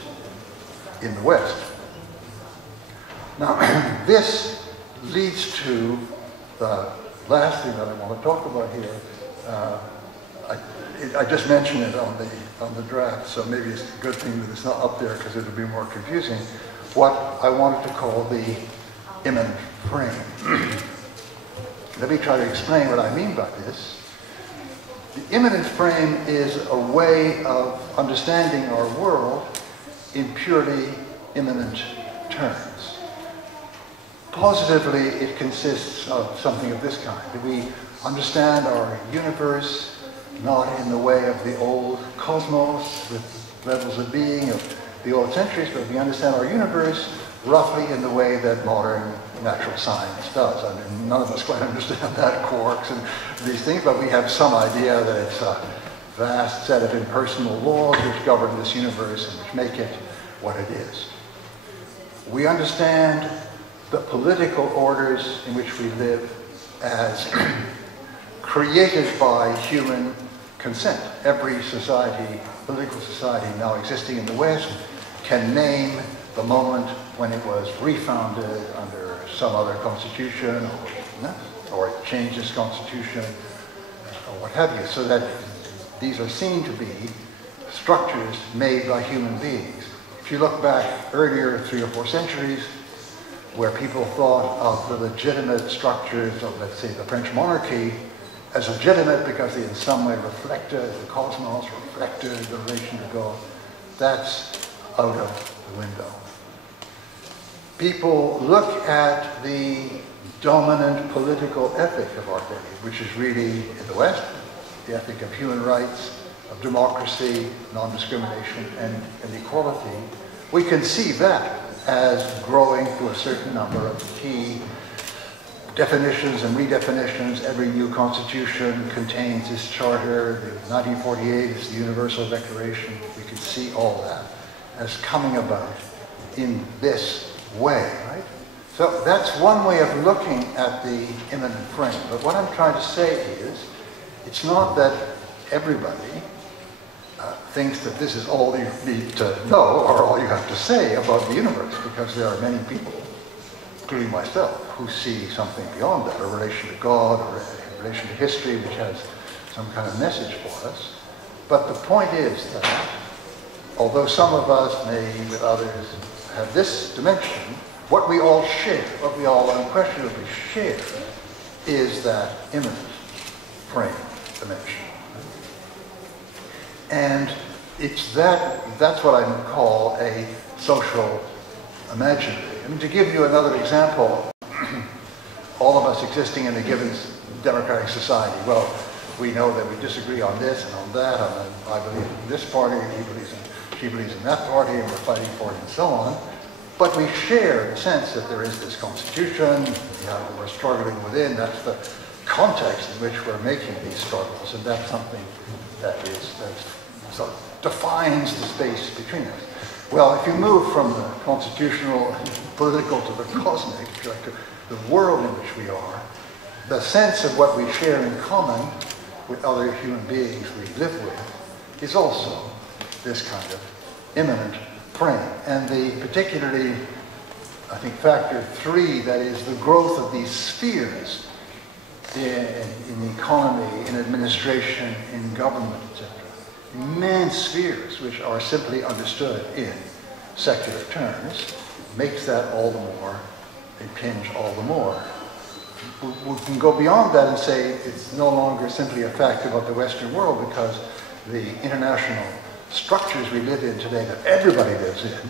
in the West. Now, this leads to the last thing that I want to talk about here. I just mentioned it on the draft, so maybe it's a good thing that it's not up there because it'll be more confusing. What I wanted to call the imminent frame. Let me try to explain what I mean by this. The imminent frame is a way of understanding our world in purely imminent terms. Positively, it consists of something of this kind. We understand our universe not in the way of the old cosmos with levels of being of the old centuries, but we understand our universe roughly in the way that modern natural science does. I mean, none of us quite understand that, quarks and these things, but we have some idea that it's a vast set of impersonal laws which govern this universe and which make it what it is. We understand the political orders in which we live as created by human consent. Every society, political society now existing in the West, can name the moment when it was refounded under some other constitution, or it changed its constitution, or what have you, so that these are seen to be structures made by human beings. If you look back earlier 3 or 4 centuries, where people thought of the legitimate structures of, let's say, the French monarchy as legitimate because they in some way reflected the cosmos, reflected the relation to God, that's out of the window. People look at the dominant political ethic of our day, which is really, in the West, the ethic of human rights, of democracy, non-discrimination, and equality. We can see that as growing to a certain number of key definitions and redefinitions. Every new constitution contains this charter. The 1948 is the Universal Declaration. We can see all that as coming about in this way, right? So that's one way of looking at the imminent frame. But what I'm trying to say is, it's not that everybody thinks that this is all you need to know or all you have to say about the universe, because there are many people, including myself, who see something beyond that, a relation to God or a relation to history which has some kind of message for us. But the point is that, although some of us may, with others, have this dimension, what we all share, what we all unquestionably share, is that imminent frame dimension. And it's that's what I would call a social imaginary. I mean, to give you another example, all of us existing in a given democratic society, well, we know that we disagree on this and on that, and I believe in this party, she believes in that party, and we're fighting for it and so on. But we share the sense that there is this constitution, we're struggling within, that's the context in which we're making these struggles, and that's something that so defines the space between us. Well, if you move from the constitutional, political to the cosmic, to the world in which we are, the sense of what we share in common with other human beings we live with is also this kind of imminent frame. And the particularly, I think, factor 3, that is the growth of these spheres in the economy, in administration, in government, etc. Immense spheres which are simply understood in secular terms makes that all the more, impinge all the more. We can go beyond that and say it's no longer simply a fact about the Western world, because the international structures we live in today that everybody lives in,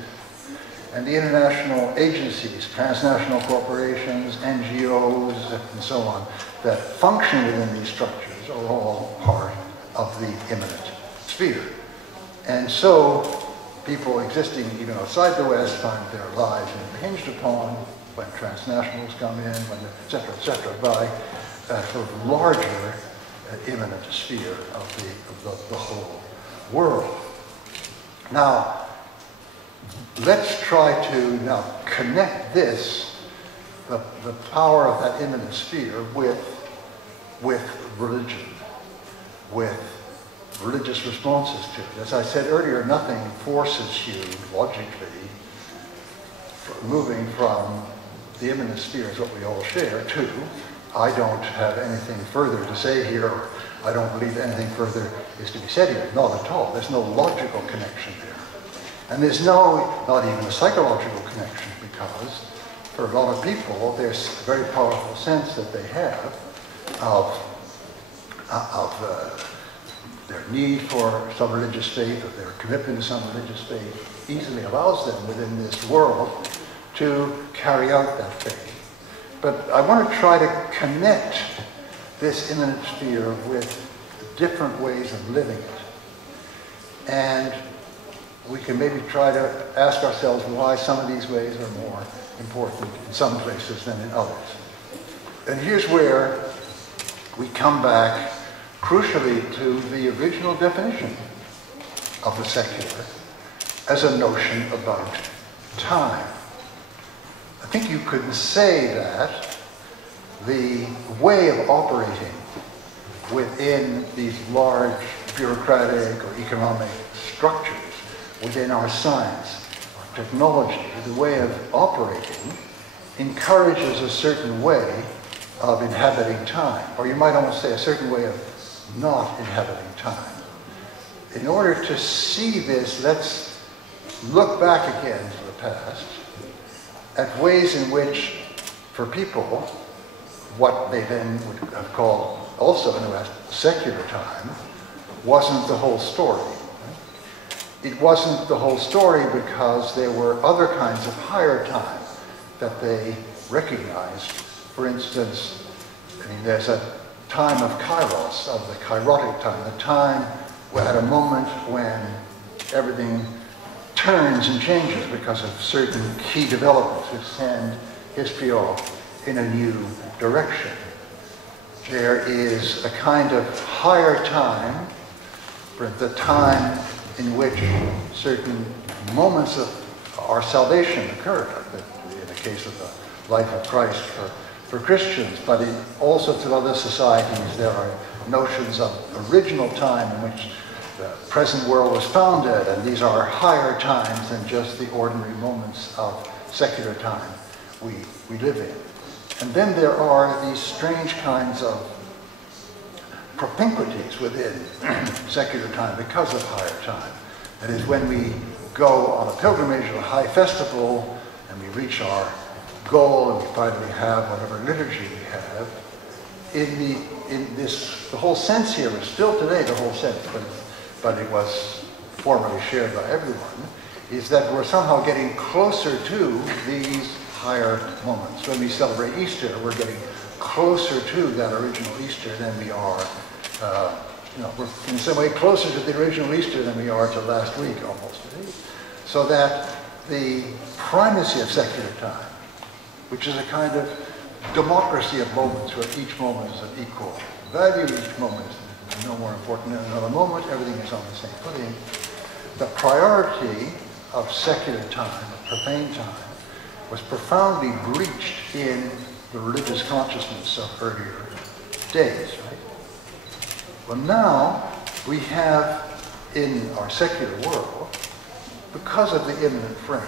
and the international agencies, transnational corporations, NGOs, and so on, that function within these structures are all part of the immanent sphere. And so people existing even outside the West find their lives impinged upon when transnationals come in, when et cetera, by a sort of larger immanent sphere of the whole world. Now, let's try to now connect this, the power of that immanent sphere, with religion, with religious responses to it. As I said earlier, nothing forces you logically moving from the immanent sphere is what we all share to I don't have anything further to say here, or I don't believe anything further is to be said here. Not at all. There's no logical connection there. And there's not even a psychological connection, because for a lot of people, there's a very powerful sense that they have of their need for some religious faith, or their commitment to some religious faith, easily allows them within this world to carry out that faith. But I want to try to connect this immanent sphere with different ways of living it. And we can maybe try to ask ourselves why some of these ways are more important in some places than in others. And here's where we come back crucially to the original definition of the secular as a notion about time. I think you could say that the way of operating within these large bureaucratic or economic structures, within our science, our technology, the way of operating encourages a certain way of inhabiting time, or you might almost say a certain way of not inhabiting time. In order to see this, let's look back again to the past at ways in which, for people, what they then would have called, also in the West, secular time, wasn't the whole story. It wasn't the whole story because there were other kinds of higher time that they recognized. For instance, I mean, there's a time of kairos, of the kairotic time, the time at a moment when everything turns and changes because of certain key developments which send history off in a new direction. There is a kind of higher time, for the time in which certain moments of our salvation occurred, in the case of the life of Christ for Christians, but in all sorts of other societies there are notions of original time in which the present world was founded, and these are higher times than just the ordinary moments of secular time we live in. And then there are these strange kinds of propinquities within secular time because of higher time. That is, when we go on a pilgrimage or a high festival and we reach our goal and we finally have whatever liturgy we have, the whole sense here is still today the whole sense, but it was formerly shared by everyone, is that we're somehow getting closer to these higher moments. When we celebrate Easter, we're getting closer to that original Easter than we are, we're in some way closer to the original Easter than we are to last week almost. So that the primacy of secular time, which is a kind of democracy of moments where each moment is of equal value, each moment is no more important than another moment, everything is on the same footing. The priority of secular time, of profane time, was profoundly breached in the religious consciousness of earlier days, right? Well, now we have in our secular world, because of the imminent frame,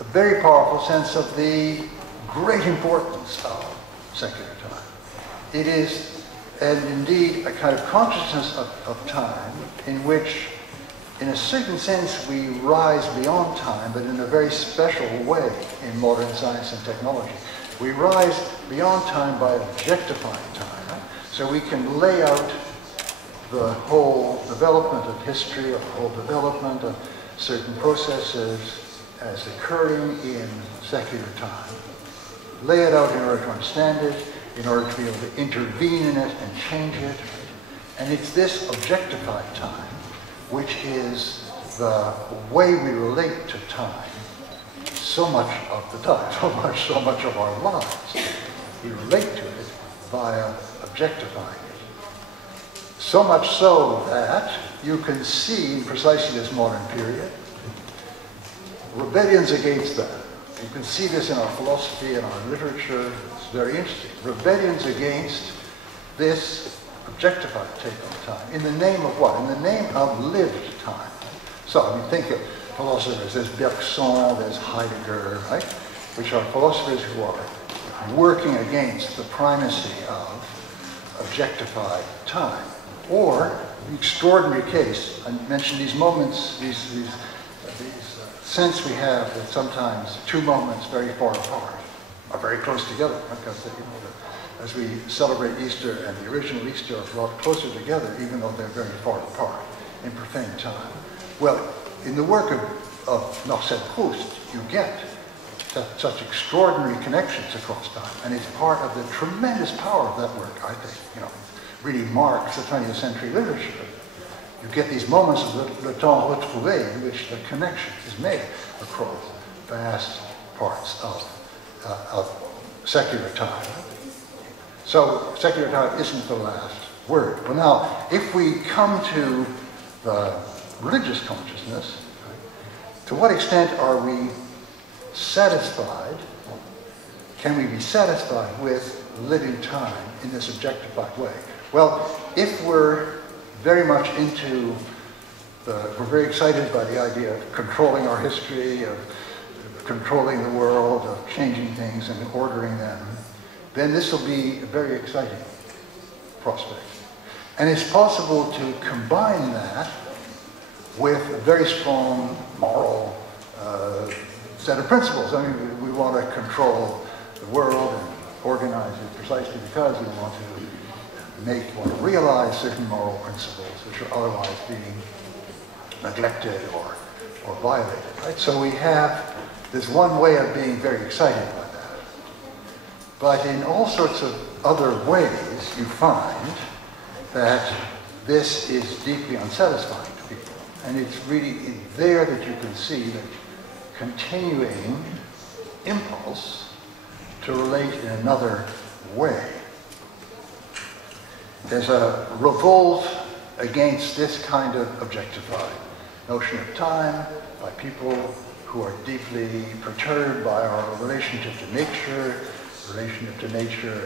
a very powerful sense of the great importance of secular time. It is, and indeed, a kind of consciousness of time in which, in a certain sense, we rise beyond time, but in a very special way in modern science and technology. We rise beyond time by objectifying time. Right? So we can lay out the whole development of history, of the whole development of certain processes as occurring in secular time. Lay it out in order to understand it, in order to be able to intervene in it and change it. And it's this objectified time which is the way we relate to time so much of the time, so much of our lives. We relate to it via objectifying it. So much so that you can see in precisely this modern period rebellions against that. You can see this in our philosophy and our literature. It's very interesting. Rebellions against this objectified take on time. In the name of what? In the name of lived time. So, I mean, think of philosophers. There's Bergson, there's Heidegger, right? Which are philosophers who are working against the primacy of objectified time. Or, the extraordinary case, I mentioned these moments, these sense we have that sometimes two moments very far apart are very close together, because as we celebrate Easter and the original Easter are brought closer together, even though they're very far apart in profane time. Well, in the work of Marcel Proust, you get such extraordinary connections across time, and it's part of the tremendous power of that work, I think. Really marks the 20th century literature. You get these moments of le temps retrouvé in which the connection is made across vast parts of secular time. So secular time isn't the last word. Well, now, if we come to the religious consciousness, to what extent are we satisfied, can we be satisfied with living time in this objectified way? Well, if we're very much into we're very excited by the idea of controlling our history, of controlling the world, of changing things and ordering them, then this will be a very exciting prospect. And it's possible to combine that with a very strong moral set of principles. I mean, we want to control the world and organize it precisely because we want to realize certain moral principles which are otherwise being neglected or violated. Right? So we have this one way of being very excited by that. But in all sorts of other ways, you find that this is deeply unsatisfying to people. And it's really there that you can see the continuing impulse to relate in another way. There's a revolt against this kind of objectified notion of time by people who are deeply perturbed by our relationship to nature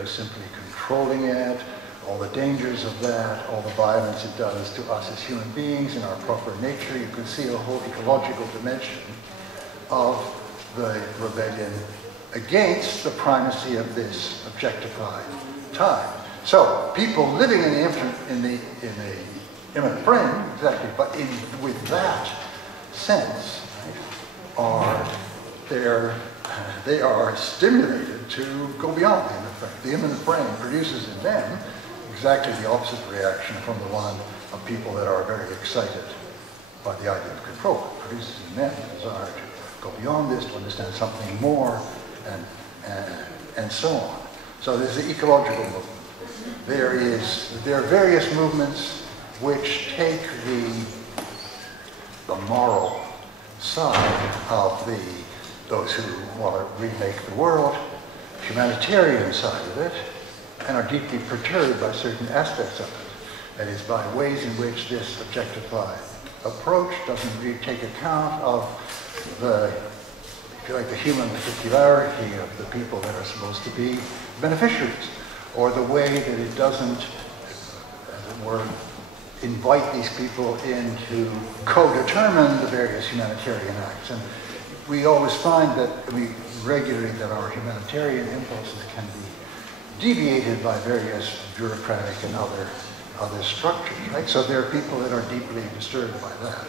as simply controlling it, all the dangers of that, all the violence it does to us as human beings in our proper nature. You can see a whole ecological dimension of the rebellion against the primacy of this objectified time. So people living in the imminent frame, exactly, but with that sense, right, they are stimulated to go beyond the imminent frame. The imminent frame produces in them exactly the opposite reaction from the one of people that are very excited by the idea of control. It produces in them the desire to go beyond this, to understand something more, and so on. So there's the ecological movement. There are various movements which take the moral side of those who want to remake the world, humanitarian side of it, and are deeply perturbed by certain aspects of it. That is, by ways in which this objectified approach doesn't really take account of the if you like, the human particularity of the people that are supposed to be beneficiaries, or the way that it doesn't, as it were, invite these people in to co-determine the various humanitarian acts. And we always find that, regularly, that our humanitarian impulses can be deviated by various bureaucratic and other structures, right? So there are people that are deeply disturbed by that.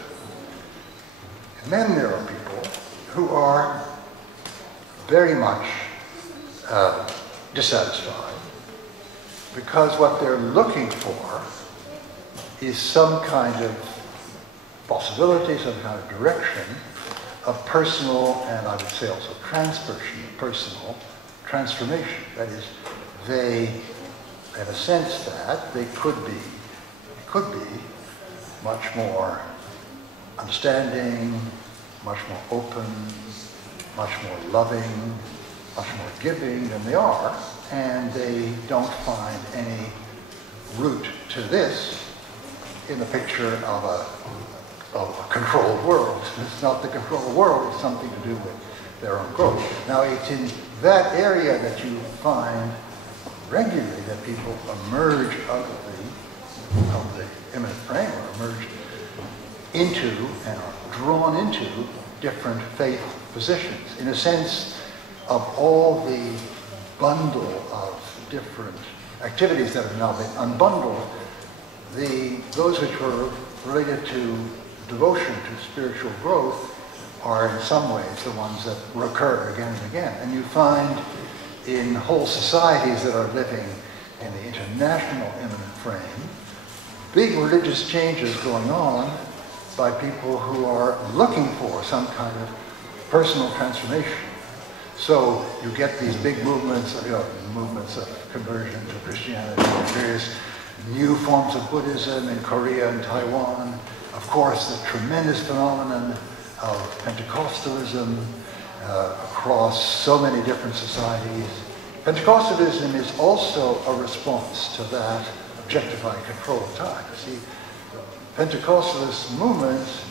And then there are people who are very much dissatisfied because what they're looking for is some kind of possibility, some kind of direction of personal, and I would say also personal transformation. That is, they have a sense that they could be much more understanding, much more open, much more loving, much more giving than they are, and they don't find any route to this in the picture of a controlled world. It's not the controlled world, it's something to do with their own growth. Now, it's in that area that you find regularly that people emerge out of the imminent frame, or emerge into and are drawn into different faith positions. In a sense, of all the bundle of different activities that have now been unbundled, those which were related to devotion to spiritual growth are in some ways the ones that recur again and again. And you find in whole societies that are living in the international imminent frame, big religious changes going on by people who are looking for some kind of personal transformation. So you get these big movements, movements of conversion to Christianity, various new forms of Buddhism in Korea and Taiwan. Of course, the tremendous phenomenon of Pentecostalism across so many different societies. Pentecostalism is also a response to that objectified control of time. See, Pentecostalist movements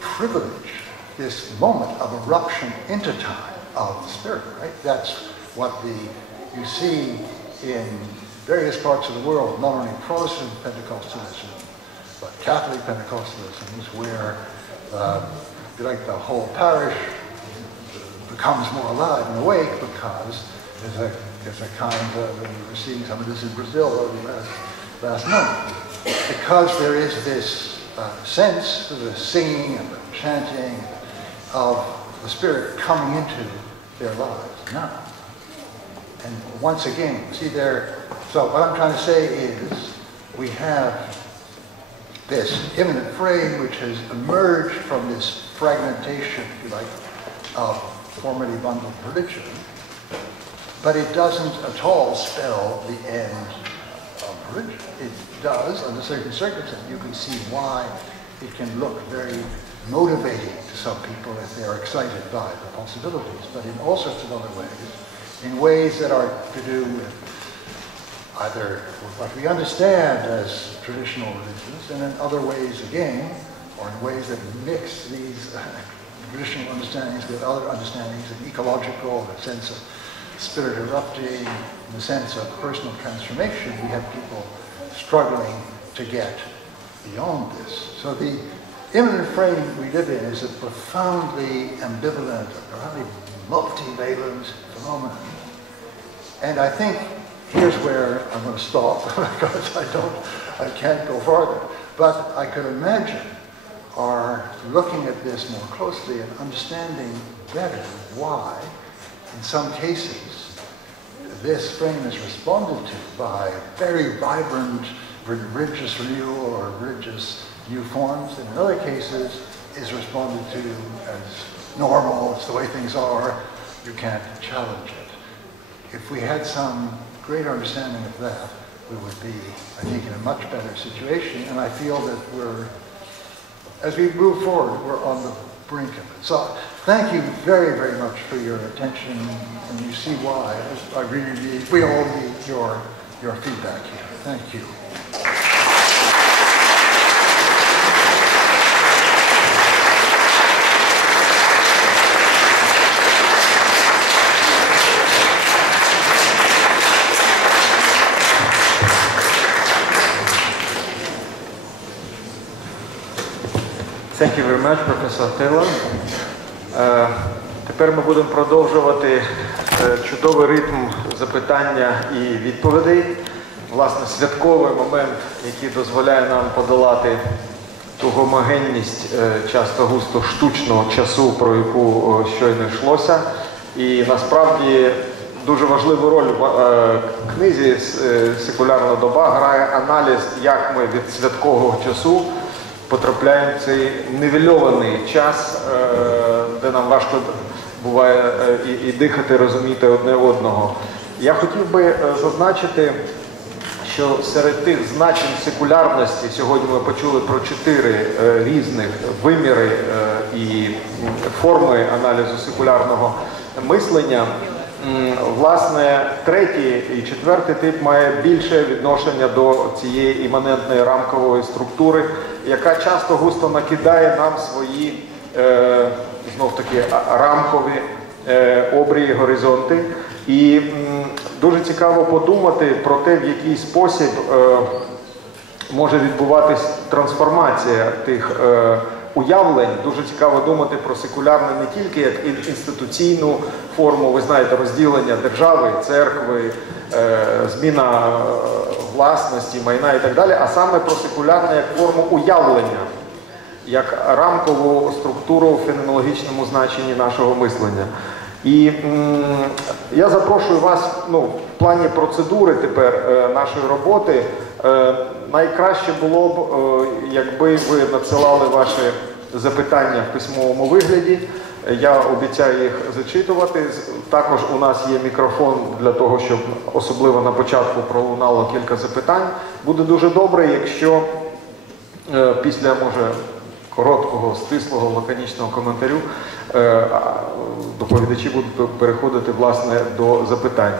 privilege this moment of eruption into time of the Spirit, right? That's what you see in various parts of the world, not only Protestant Pentecostalism, but Catholic Pentecostalism is where, if you like, the whole parish becomes more alive and awake because there's a kind of, and we were seeing some of this in Brazil over last month, because there is this sense, the singing and the chanting of the Spirit coming into their lives now. And once again, see there, so what I'm trying to say is we have this imminent frame which has emerged from this fragmentation, if you like, of formerly bundled religion, but it doesn't at all spell the end of religion. It does, under certain circumstances. You can see why it can look very motivating to some people if they are excited by the possibilities, but in all sorts of other ways, in ways that are to do with either what we understand as traditional religions, and in other ways again, or in ways that mix these traditional understandings with other understandings of ecological, the sense of spirit erupting, in the sense of personal transformation. We have people struggling to get beyond this. So the imminent frame we live in is a profoundly ambivalent, profoundly multivalent phenomenon. And I think here's where I'm going to stop because I can't go farther. But I could imagine our looking at this more closely and understanding better why, in some cases, this frame is responded to by very vibrant religious renewal or religious new forms, and in other cases is responded to as normal, it's the way things are, you can't challenge it. If we had some greater understanding of that, we would be, I think, in a much better situation, and I feel that as we move forward, we're on the brink of it. So thank you very, very much for your attention, and you see why I really need, we all need your feedback here. Thank you. Thank you very much, Professor Taylor. Тепер ми будемо продовжувати чудовий ритм запитання і відповідей. Власне, святковий момент, який дозволяє нам подолати ту гомогенність, часто густо штучного часу, про яку щойно йшлося. І насправді дуже важливу роль в книзі «Секулярна доба» грає аналіз, як ми від святкового часу потрапляємо в цей нівельований час, де нам важко буває і дихати, розуміти одне одного. Я хотів би зазначити, що серед тих значень секулярності, сьогодні ми почули про 4 різних виміри і форми аналізу секулярного мислення, власне, третій і четвертий тип має більше відношення до цієї іманентної рамкової структури, яка часто густо накидає нам свої, знов-таки, рамкові обрії, горизонти. І дуже цікаво подумати про те, в який спосіб може відбуватись трансформація тих уявлень. Дуже цікаво думати про секулярне не тільки як інституційну форму, ви знаєте, розділення держави, церкви, зміна власності, майна і так далі, а саме про секулярне як форму уявлення, як рамкову структуру в феноменологічному значенні нашого мислення. І я запрошую вас, в плані процедури тепер нашої роботи, найкраще було б, якби ви надсилали ваші запитання в письмовому вигляді. Я обіцяю їх зачитувати. Також у нас є мікрофон для того, щоб особливо на початку пролунало кілька запитань. Буде дуже добре, якщо після, може, короткого, стислого, лаконічного коментарю доповідачі будуть переходити, власне, до запитань.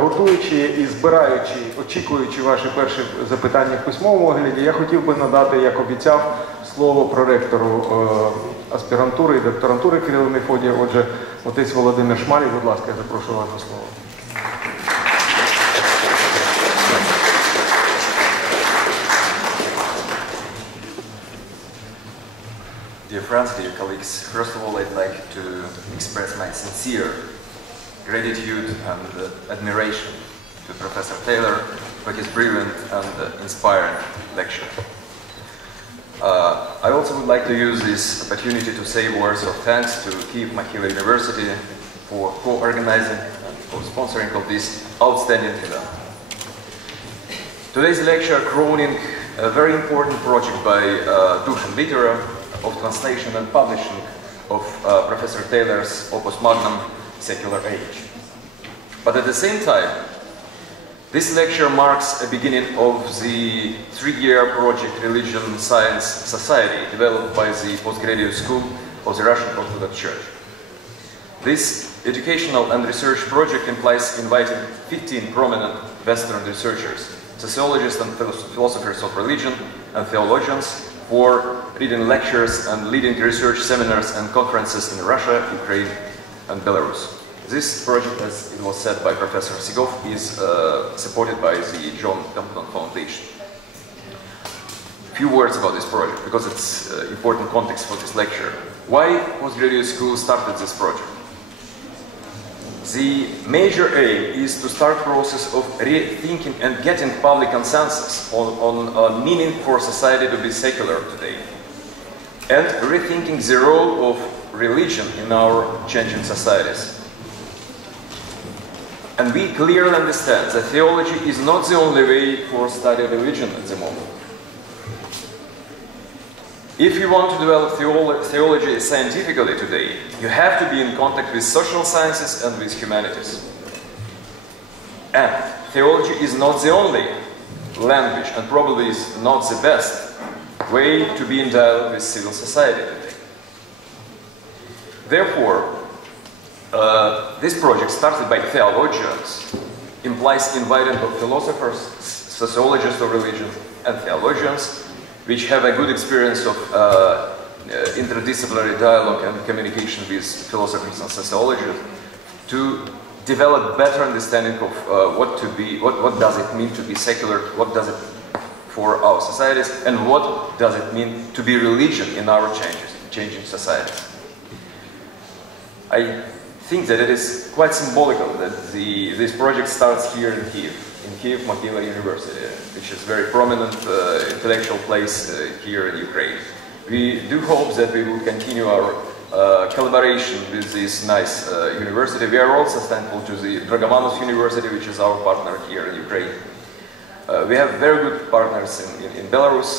Готуючи і збираючи, очікуючи ваші перші запитання в письмовому вигляді, я хотів би надати, як обіцяв, слово проректору аспірантури і докторантури Києво-Мефодія. Отже, отець Володимир Шмалій, будь ласка, я запрошую вас до слова. Dear friends, dear colleagues, first of all I'd like to express my sincere gratitude and admiration to Professor Taylor for his brilliant and inspiring lecture. I also would like to use this opportunity to say words of thanks to Kyiv-Mogilянська University for co-organizing and co-sponsoring of this outstanding event. Today's lecture crowning a very important project by Lítera of translation and publishing of Professor Taylor's opus magnum, Secular Age. But at the same time, this lecture marks a beginning of the 3-year project Religion Science Society developed by the Postgraduate School of the Russian Orthodox Church. This educational and research project implies inviting 15 prominent Western researchers, sociologists and philosophers of religion and theologians for reading lectures and leading research seminars and conferences in Russia, Ukraine and Belarus. This project, as it was said by Professor Sigov, is supported by the John Templeton Foundation. Few words about this project, because it's important context for this lecture. Why Postgraduate School started this project? The major aim is to start process of rethinking and getting public consensus on meaning for society to be secular today, and rethinking the role of religion in our changing societies. And we clearly understand that theology is not the only way for study religion at the moment. If you want to develop theology scientifically today, you have to be in contact with social sciences and with humanities. And theology is not the only language, and probably is not the best way to be in dialogue with civil society today. Therefore, this project, started by theologians, implies inviting of philosophers, sociologists of religion, and theologians, which have a good experience of interdisciplinary dialogue and communication with philosophers and sociologists, to develop better understanding of what does it mean to be secular, what does it for our societies, and what does it mean to be religion in our changing societies. I think that it is quite symbolical that this project starts here in Kyiv-Mogilянська University, which is a very prominent intellectual place here in Ukraine. We do hope that we will continue our collaboration with this nice university. We are also thankful to the Dragomanos University, which is our partner here in Ukraine. We have very good partners in Belarus.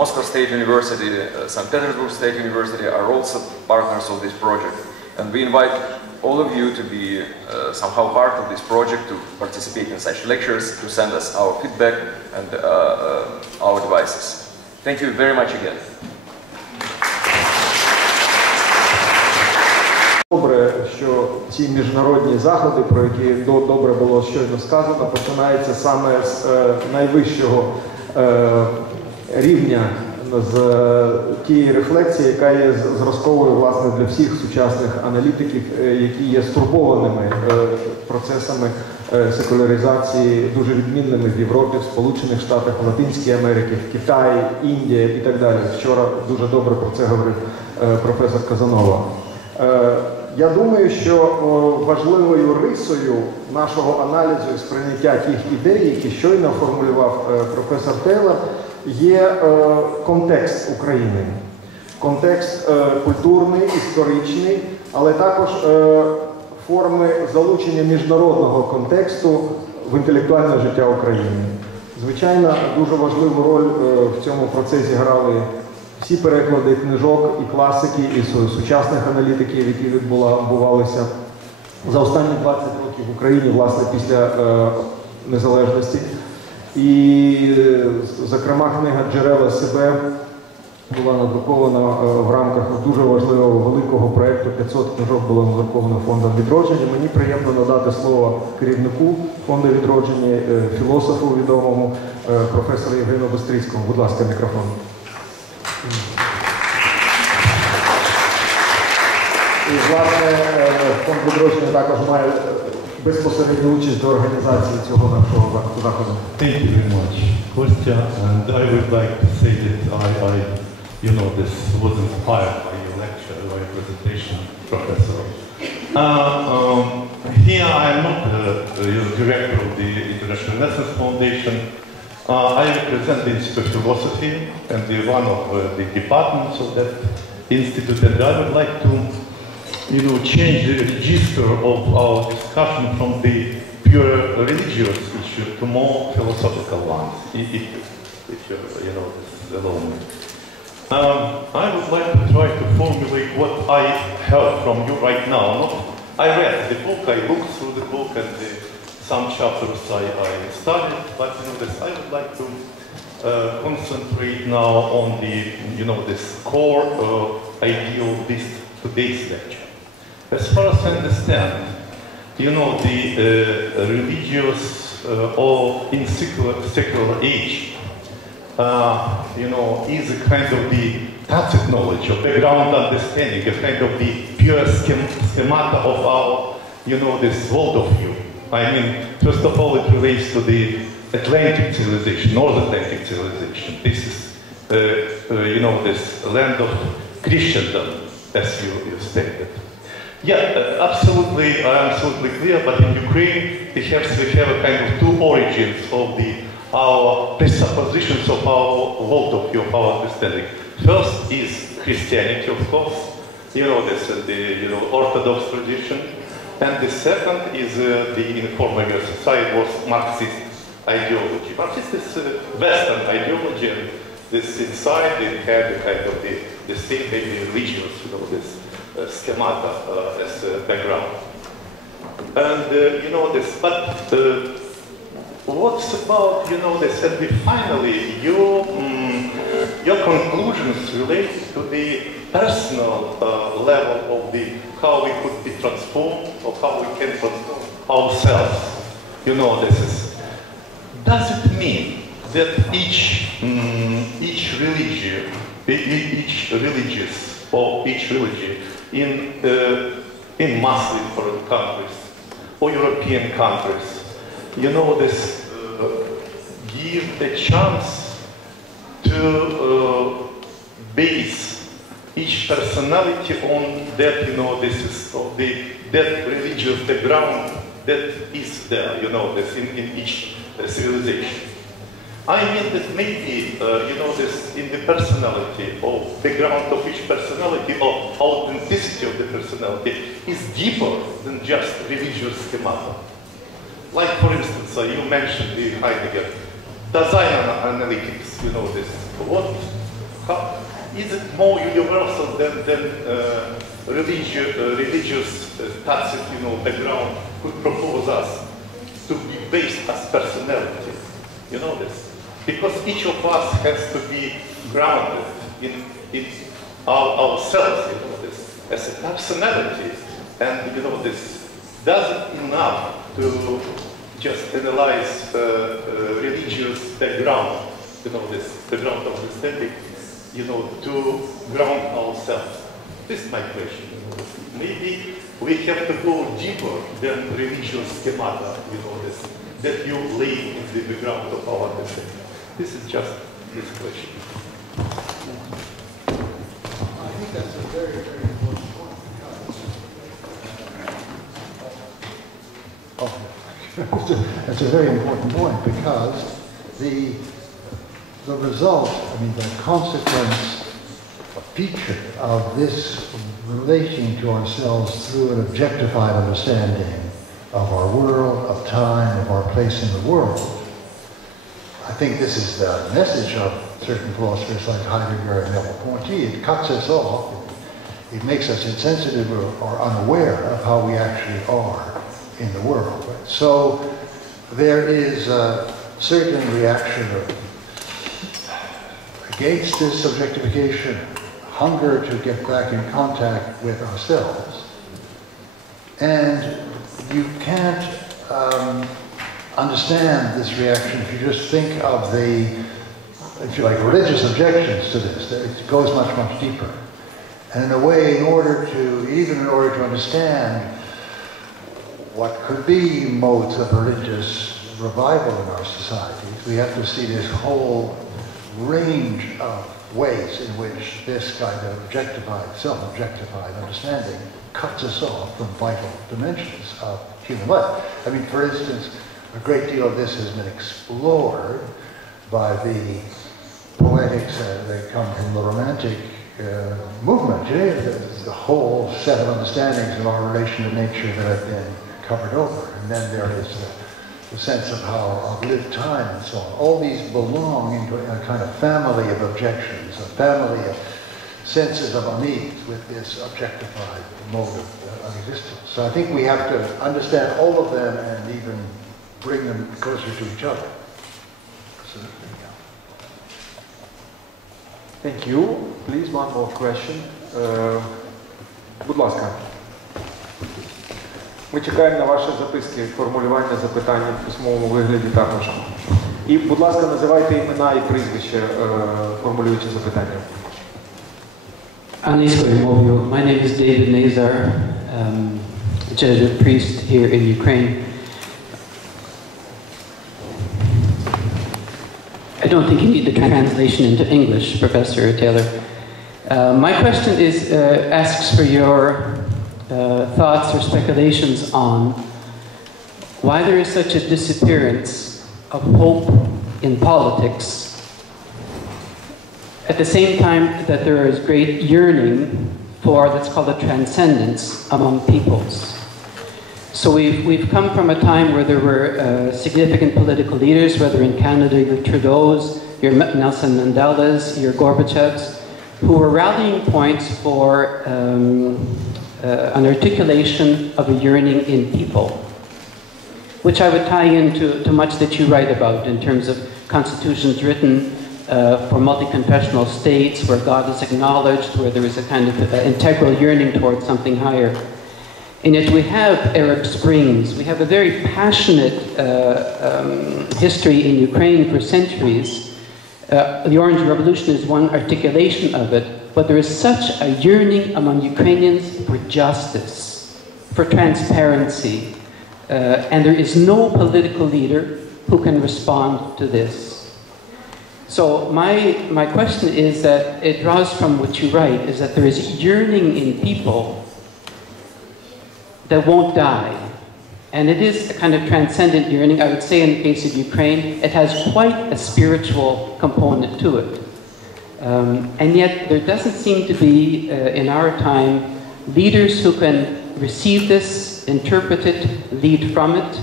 Moscow State University, St. Petersburg State University are also partners of this project. And we invite all of you to be somehow part of this project, to participate in such lectures, to send us our feedback and our advices. Thank you very much again. Добре, що ці міжнародні заходи, про які добре було щойно сказано, починаються саме з найвищого рівня, з тієї рефлексії, яка є зразковою, власне, для всіх сучасних аналітиків, які є стурбованими процесами секуляризації, дуже відмінними в Європі, в Сполучених Штатах, в Латинській Америці, в Китаї, Індії і так далі. Вчора дуже добре про це говорив професор Казанова. Я думаю, що важливою рисою нашого аналізу і сприйняття тих ідей, які щойно формулював професор Тейлор, є контекст України. Контекст культурний, історичний, але також форми залучення міжнародного контексту в інтелектуальне життя України. Звичайно, дуже важливу роль в цьому процесі грали всі переклади книжок і класики, і сучасних аналітиків, які відбувалися за останні 20 років в Україні, власне, після незалежності. І, зокрема, книга «Джерела себе» була надрукована в рамках дуже важливого великого проєкту. 500 книжок було надруковано фондом «Відродження». Мені приємно надати слово керівнику фонду «Відродження», філософу відомому, професору Євгену Бистрицькому. Будь ласка, мікрофон. І, власне, фонд «Відродження» також має безпосередню участь до організації цього нашого заходу. Thank you very much, Kostya, and I would like to say that this was inspired by your lecture, by your presentation, Professor. Here I am not the director of the International Renaissance Foundation. I represent the Institute of Philosophy and one of the departments of that institute, and I would like to change the register of our discussion from the pure religious issue to more philosophical ones, if this allow me. I would like to try to formulate what I heard from you right now. I read the book, I looked through the book, and some chapters I studied, but I would like to concentrate now on the this core idea of today's lecture. As far as I understand, the religious or in secular age, is a kind of the tacit knowledge, of background understanding, a kind of the pure schemata of our, this worldview. I mean, first of all, it relates to the Atlantic civilization, North Atlantic civilization. This is, this land of Christendom, as you stated. Yeah, absolutely, I'm absolutely clear, but in Ukraine, we have a kind of two origins of our presuppositions of our worldview, of our understanding. First is Christianity, of course, this the Orthodox tradition, and the second is the informal society was Marxist ideology. Marxist is Western ideology, and this inside it had a kind of the same maybe religious, this schemata as background. And this, but what's about this? And finally, your conclusions relate to the personal level of how we could be transformed, or how we can transform ourselves. This is. Does it mean that each religious or each religion in Muslim foreign countries or European countries, give a chance to base each personality on that, you know, this is of that religious background that is there, you know, this in each civilization. I mean that maybe, you know, this in the personality or background of each personality or authenticity of the personality is deeper than just religious schemata. Like, for instance, you mentioned the Heidegger design analytics, you know, this. How is it more universal than religious tacit, you know, background could propose us to be based as personality? You know this? Because each of us has to be grounded in ourselves, you know this, as a personality. And, you know, this doesn't enough to just analyze religious background, you know, this background of understanding, you know, to ground ourselves. This is my question. Maybe we have to go deeper than religious schemata, you know, this, that you lay in the background of our understanding. This is just this question. I think that's a very, very important point. That's a very important point because the result, I mean, the consequence, a feature of this relating to ourselves through an objectified understanding of our world, of time, of our place in the world. I think this is the message of certain philosophers like Heidegger and Merleau-Ponty. It cuts us off. It makes us insensitive or unaware of how we actually are in the world. So there is a certain reaction against this objectification, hunger to get back in contact with ourselves. And you can't understand this reaction if you just think of the, if you like, religious objections to this. It goes much, much deeper. And in a way, even in order to understand what could be modes of religious revival in our societies, we have to see this whole range of ways in which this kind of objectified, self-objectified understanding cuts us off from vital dimensions of human life. I mean, for instance, a great deal of this has been explored by the poetics that come from the Romantic movement. The whole set of understandings of our relation to nature that have been covered over. And then there is the sense of how of lived time and so on. All these belong into a kind of family of objections, a family of senses of unease with this objectified mode of existence. So I think we have to understand all of them and even bring them closer to each other. So, Thank you. Please, one more question. Будь ласка. Ми чекаємо на ваші записки, формулювання запитання в письмовому вигляді також. І, будь ласка, називайте імена і прізвища, формулюючи запитання. Англійською мовою. My name is David Nazar, a Jesuit priest here in Ukraine. I don't think you need the translation into English, Professor Taylor. My question asks for your thoughts or speculations on why there is such a disappearance of hope in politics at the same time that there is great yearning for, let's call it, transcendence among peoples. So we've come from a time where there were significant political leaders, whether in Canada, your Trudeau's, your Nelson Mandela's, your Gorbachev's, who were rallying points for an articulation of a yearning in people, which I would tie into much that you write about in terms of constitutions written for multi-confessional states, where God is acknowledged, where there is a kind of integral yearning towards something higher. And yet we have Arab Springs, we have a very passionate history in Ukraine for centuries. The Orange Revolution is one articulation of it, but there is such a yearning among Ukrainians for justice, for transparency, and there is no political leader who can respond to this. So my question is that it draws from what you write, is that there is yearning in people that won't die. And it is a kind of transcendent yearning. I would say in the case of Ukraine, it has quite a spiritual component to it. And yet there doesn't seem to be, in our time, leaders who can receive this, interpret it, lead from it.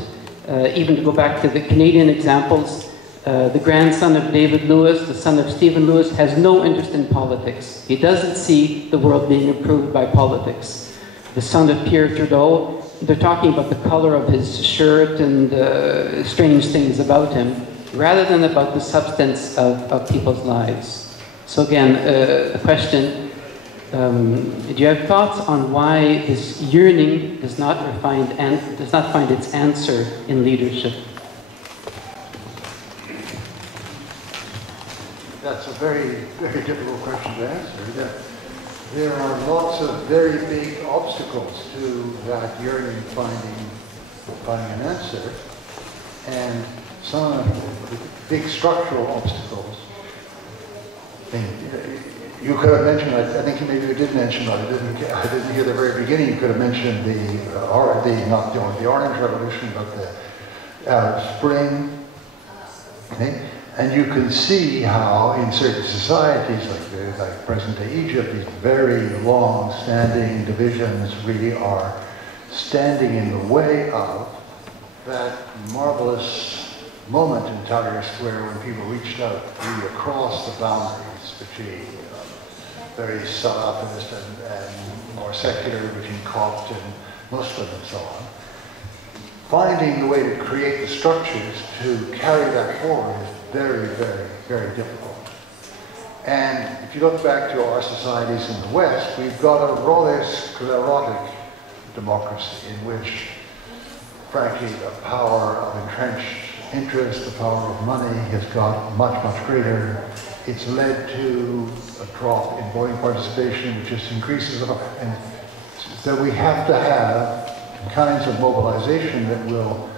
Even to go back to the Canadian examples, the grandson of David Lewis, the son of Stephen Lewis, has no interest in politics. He doesn't see the world being improved by politics. The son of Pierre Trudeau, they're talking about the color of his shirt and strange things about him, rather than about the substance of people's lives. So again, the question, do you have thoughts on why this yearning does not find its answer in leadership? That's a very, very difficult question to answer. There are lots of very big obstacles to that yearning finding an answer, and some of the big structural obstacles. You could have mentioned, I think maybe you did mention, but I didn't hear the very beginning. You could have mentioned not the Orange Revolution, but the Arab Spring. Okay? And you can see how in certain societies, like present-day Egypt, these very long-standing divisions really are standing in the way of that marvelous moment in Tahrir Square when people reached out really across the boundaries between very Salafist and more secular, between Copt and Muslim and so on. Finding the way to create the structures to carry that forward is very, very, very difficult. And if you look back to our societies in the West, we've got a rather sclerotic democracy in which, frankly, the power of entrenched interest, the power of money has got much, much greater. It's led to a drop in voting participation, which just increases. And so we have to have kinds of mobilization that will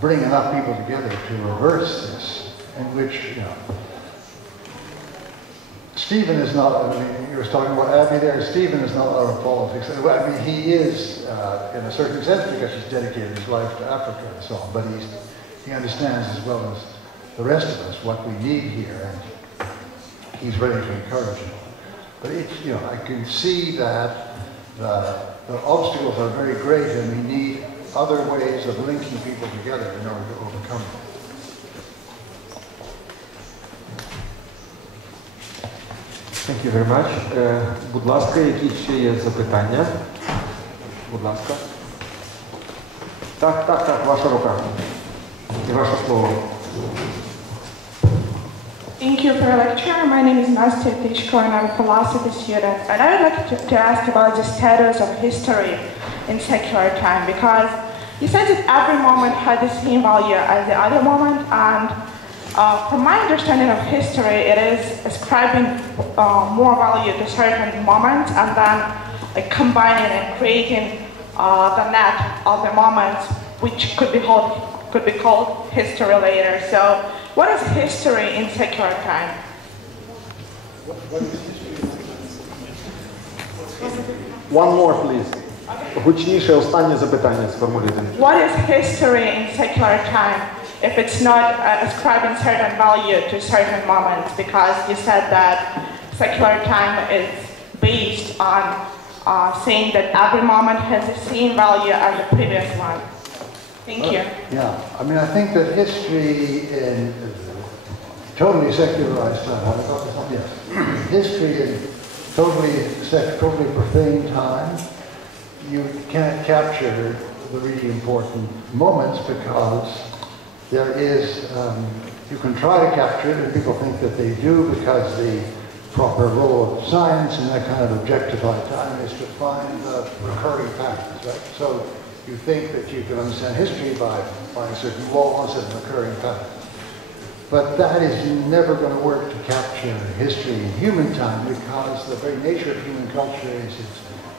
bring enough people together to reverse this, in which, Stephen is not, you were talking about Abby there, Stephen is not out of politics. I mean, he is, in a certain sense, because he's dedicated his life to Africa and so on, but he understands as well as the rest of us what we need here, and he's ready to encourage it. But it's, I can see that the obstacles are very great, and we need other ways of linking people together in order to overcome them. Thank you very much. Будь ласка, які ще є запитання? Будь ласка. Так, ваша рука. І ваше слово. Thank you for your lecture. My name is Nastya Tishko and I'm a philosophy student. And I would like to ask about the status of history in secular time, because you said that every moment had the same value as the other moment, and from my understanding of history, it is ascribing more value to certain moments and then combining and creating the net of the moments, which could be called history later. So, what is history in secular time? One more, please. Гучніше останнє запитання сформулюйте. What is history in secular time if it's not ascribing certain value to certain moments? Because you said that secular time is based on saying that every moment has the same value as the previous one. Thank you. Yeah, I mean, I think that history in totally secularized time, yes, history in totally profane time, you can't capture the really important moments because there is, you can try to capture it, and people think that they do because the proper role of science in that kind of objectified time is to find the recurring patterns, right? So you think that you can understand history by finding certain laws and recurring patterns. But that is never going to work to capture history in human time, because the very nature of human culture is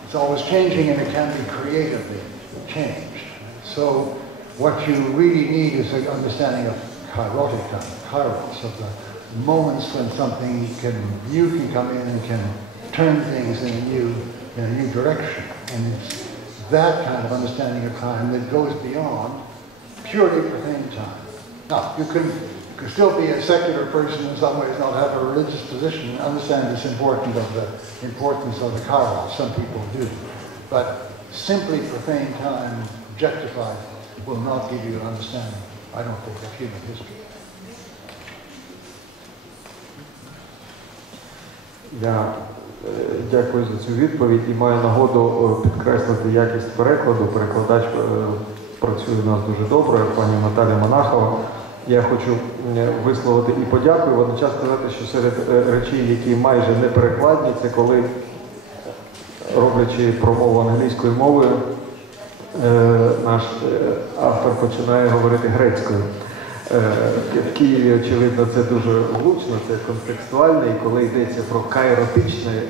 it's always changing, and it can be creatively changed. So what you really need is an understanding of kairotic time, kairos, of the moments when something you can come in and can turn things in a new direction. And it's that kind of understanding of time that goes beyond purely profane time. Now, you can still be a secular person in some ways, not have a religious position, and understand this importance of the kairos. Some people do. But simply profane time, objectified, will not give you an understanding, I don't think, of human history. Я дякую за цю відповідь і маю нагоду підкреслити якість перекладу. Перекладач працює у нас дуже добре, пані Наталя Монахова. Я хочу висловити і подяку, і водночас сказати, що серед речей, які майже не перекладні, це коли, роблячи промову англійською мовою, наш автор починає говорити грецькою. В Києві, очевидно, це дуже влучно, це контекстуально, і коли йдеться про кайротичний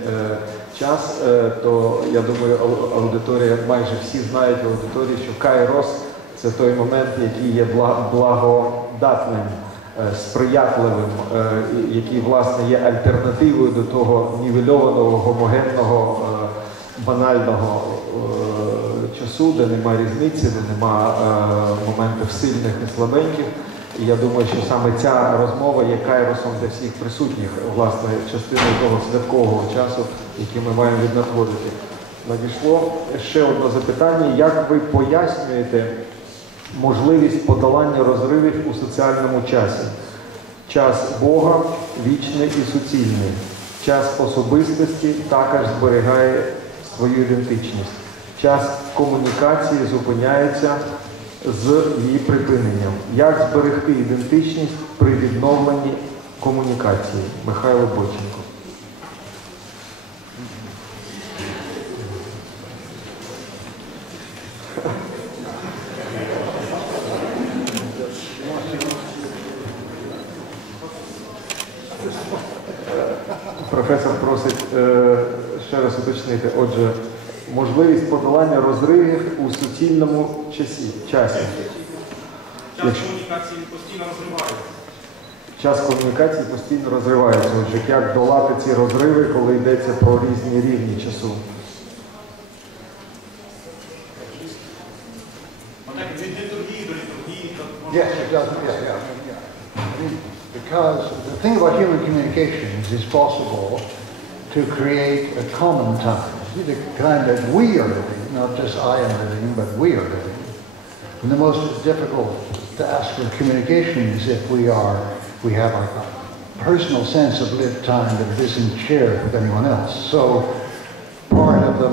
час, то, я думаю, аудиторія, майже всі знають в аудиторії, що кайрос – це той момент, який є благодатним, сприятливим, який, власне, є альтернативою до того нівельованого, гомогенного, банального часу, де немає різниці, де немає моментів сильних і слабеньких. І я думаю, що саме ця розмова є кайросом для всіх присутніх, власне, частиною того святкового часу, який ми маємо віднатворити. Надійшло ще одне запитання. Як ви пояснюєте можливість подолання розривів у соціальному часі? Час Бога вічний і суцільний. Час особистості також зберігає свою ідентичність. Час комунікації зупиняється з її припиненням. Як зберегти ідентичність при відновленні комунікації? Михайло Бойченко. Професор просить ще раз уточнити. Отже, можливість подолання розривів у суцільному часі. Час комунікації постійно розривається. Час комунікації постійно розривається. Отже, як долати ці розриви, коли йдеться про різні рівні часу? Від літургії до літургії. Yes, it does. Yeah. I mean, because the thing about human communications is possible to create a common time. The kind that we are living, not just I am living, but we are living. And the most difficult task of communication is if we have a personal sense of lived time that isn't shared with anyone else. So part of the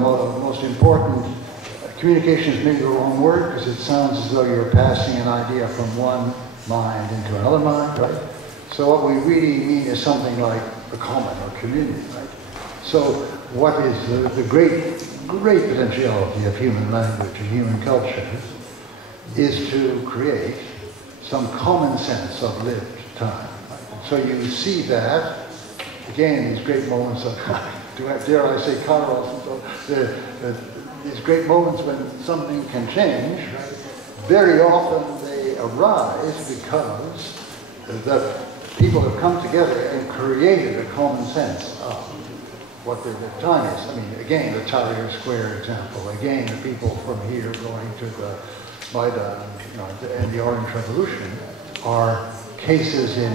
most important communication is maybe the wrong word, because it sounds as though you're passing an idea from one mind into another mind, right? So what we really mean is something like the common or community, right? So what is the great potentiality of human language and human culture is to create some common sense of lived time. Right? So you see that, again, these great moments of, dare I say, kairos, and so, these great moments when something can change, right? Very often they arise because the people have come together and created a common sense of what their time is. I mean, again, the Tahrir Square example. Again, the people from here going to the Maidan, and the Orange Revolution are cases in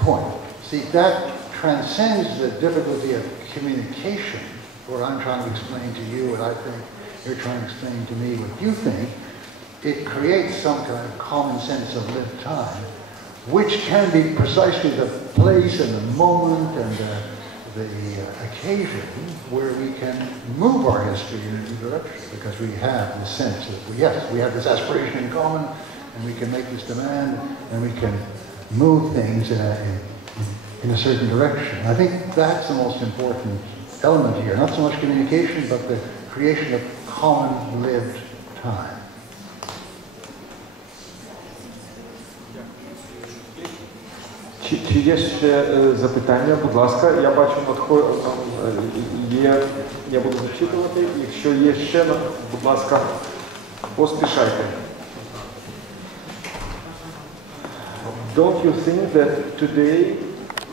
point. See, that transcends the difficulty of communication, where I'm trying to explain to you what I think, you're trying to explain to me what you think. It creates some kind of common sense of lived time, which can be precisely the place and the moment and the occasion where we can move our history in a new direction, because we have this sense of, yes, we have this aspiration in common, and we can make this demand, and we can move things in a certain direction. I think that's the most important element here, not so much communication, but the creation of common lived time. Чи є ще запитання? Будь ласка, я бачу, я буду зачитувати. Якщо є ще, будь ласка, поспішайте. don't you think that today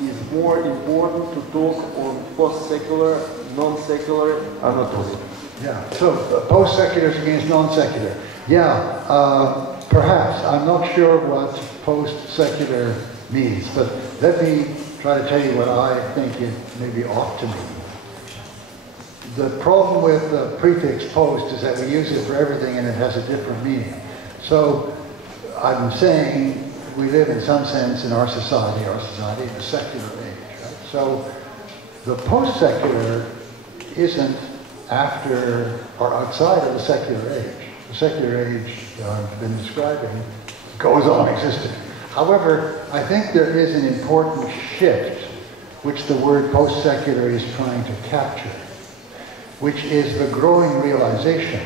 is more important to talk on post-secular, non-secular anatomy? Yeah, so post-secular against non-secular. Yeah, perhaps. I'm not sure what post-secular means, but let me try to tell you what I think it maybe ought to mean. The problem with the prefix post is that we use it for everything and it has a different meaning. So I'm saying we live in some sense in our society in a secular age. Right? So the post-secular isn't after or outside of the secular age. The secular age I've been describing goes on existing. However, I think there is an important shift which the word post-secular is trying to capture, which is the growing realization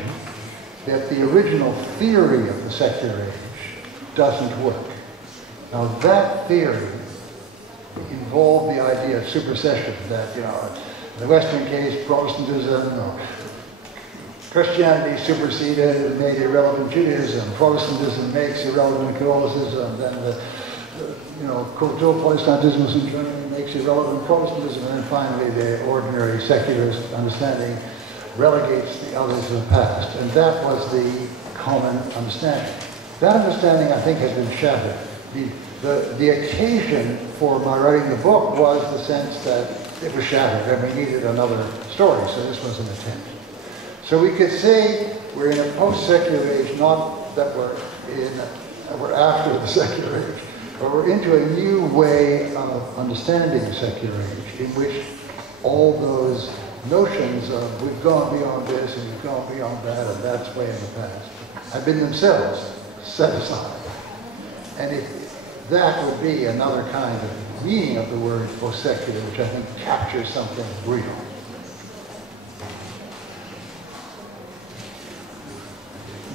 that the original theory of the secular age doesn't work. Now that theory involved the idea of supersession, that, you know, in the Western case, Protestantism or Christianity superseded and made irrelevant Judaism. Protestantism makes irrelevant Catholicism. Then cultural Protestantism in Germany makes irrelevant Protestantism. And then finally, the ordinary secularist understanding relegates the others to the past. And that was the common understanding. That understanding, I think, has been shattered. The occasion for my writing the book was the sense that it was shattered and we needed another story, so this was an attempt. So we could say we're in a post-secular age, not that we're after the secular age, but we're into a new way of understanding the secular age, in which all those notions of we've gone beyond this and we've gone beyond that and that's way in the past have been themselves set aside. And that would be another kind of meaning of the word post-secular, which I think captures something real.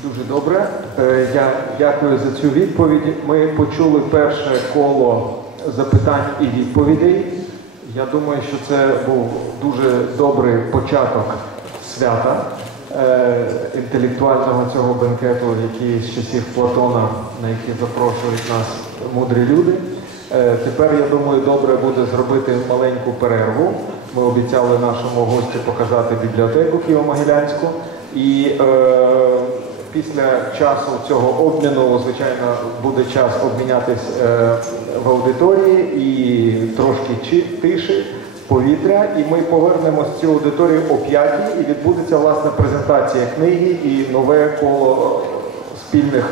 Дуже добре. Я дякую за цю відповідь. Ми почули перше коло запитань і відповідей. Я думаю, що це був дуже добрий початок свята, інтелектуального цього бенкету, який з часів Платона, на який запрошують нас мудрі люди. Тепер, я думаю, добре буде зробити маленьку перерву. Ми обіцяли нашому гостю показати бібліотеку Києво-Могилянську. І після часу цього обміну, звичайно, буде час обмінятись в аудиторії і трошки тиші, повітря. І ми повернемось в цю аудиторію о 5-й, і відбудеться, власне, презентація книги і нове коло спільних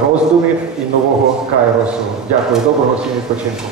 роздумів і нового кайросу. Дякую, доброго всім відпочинку.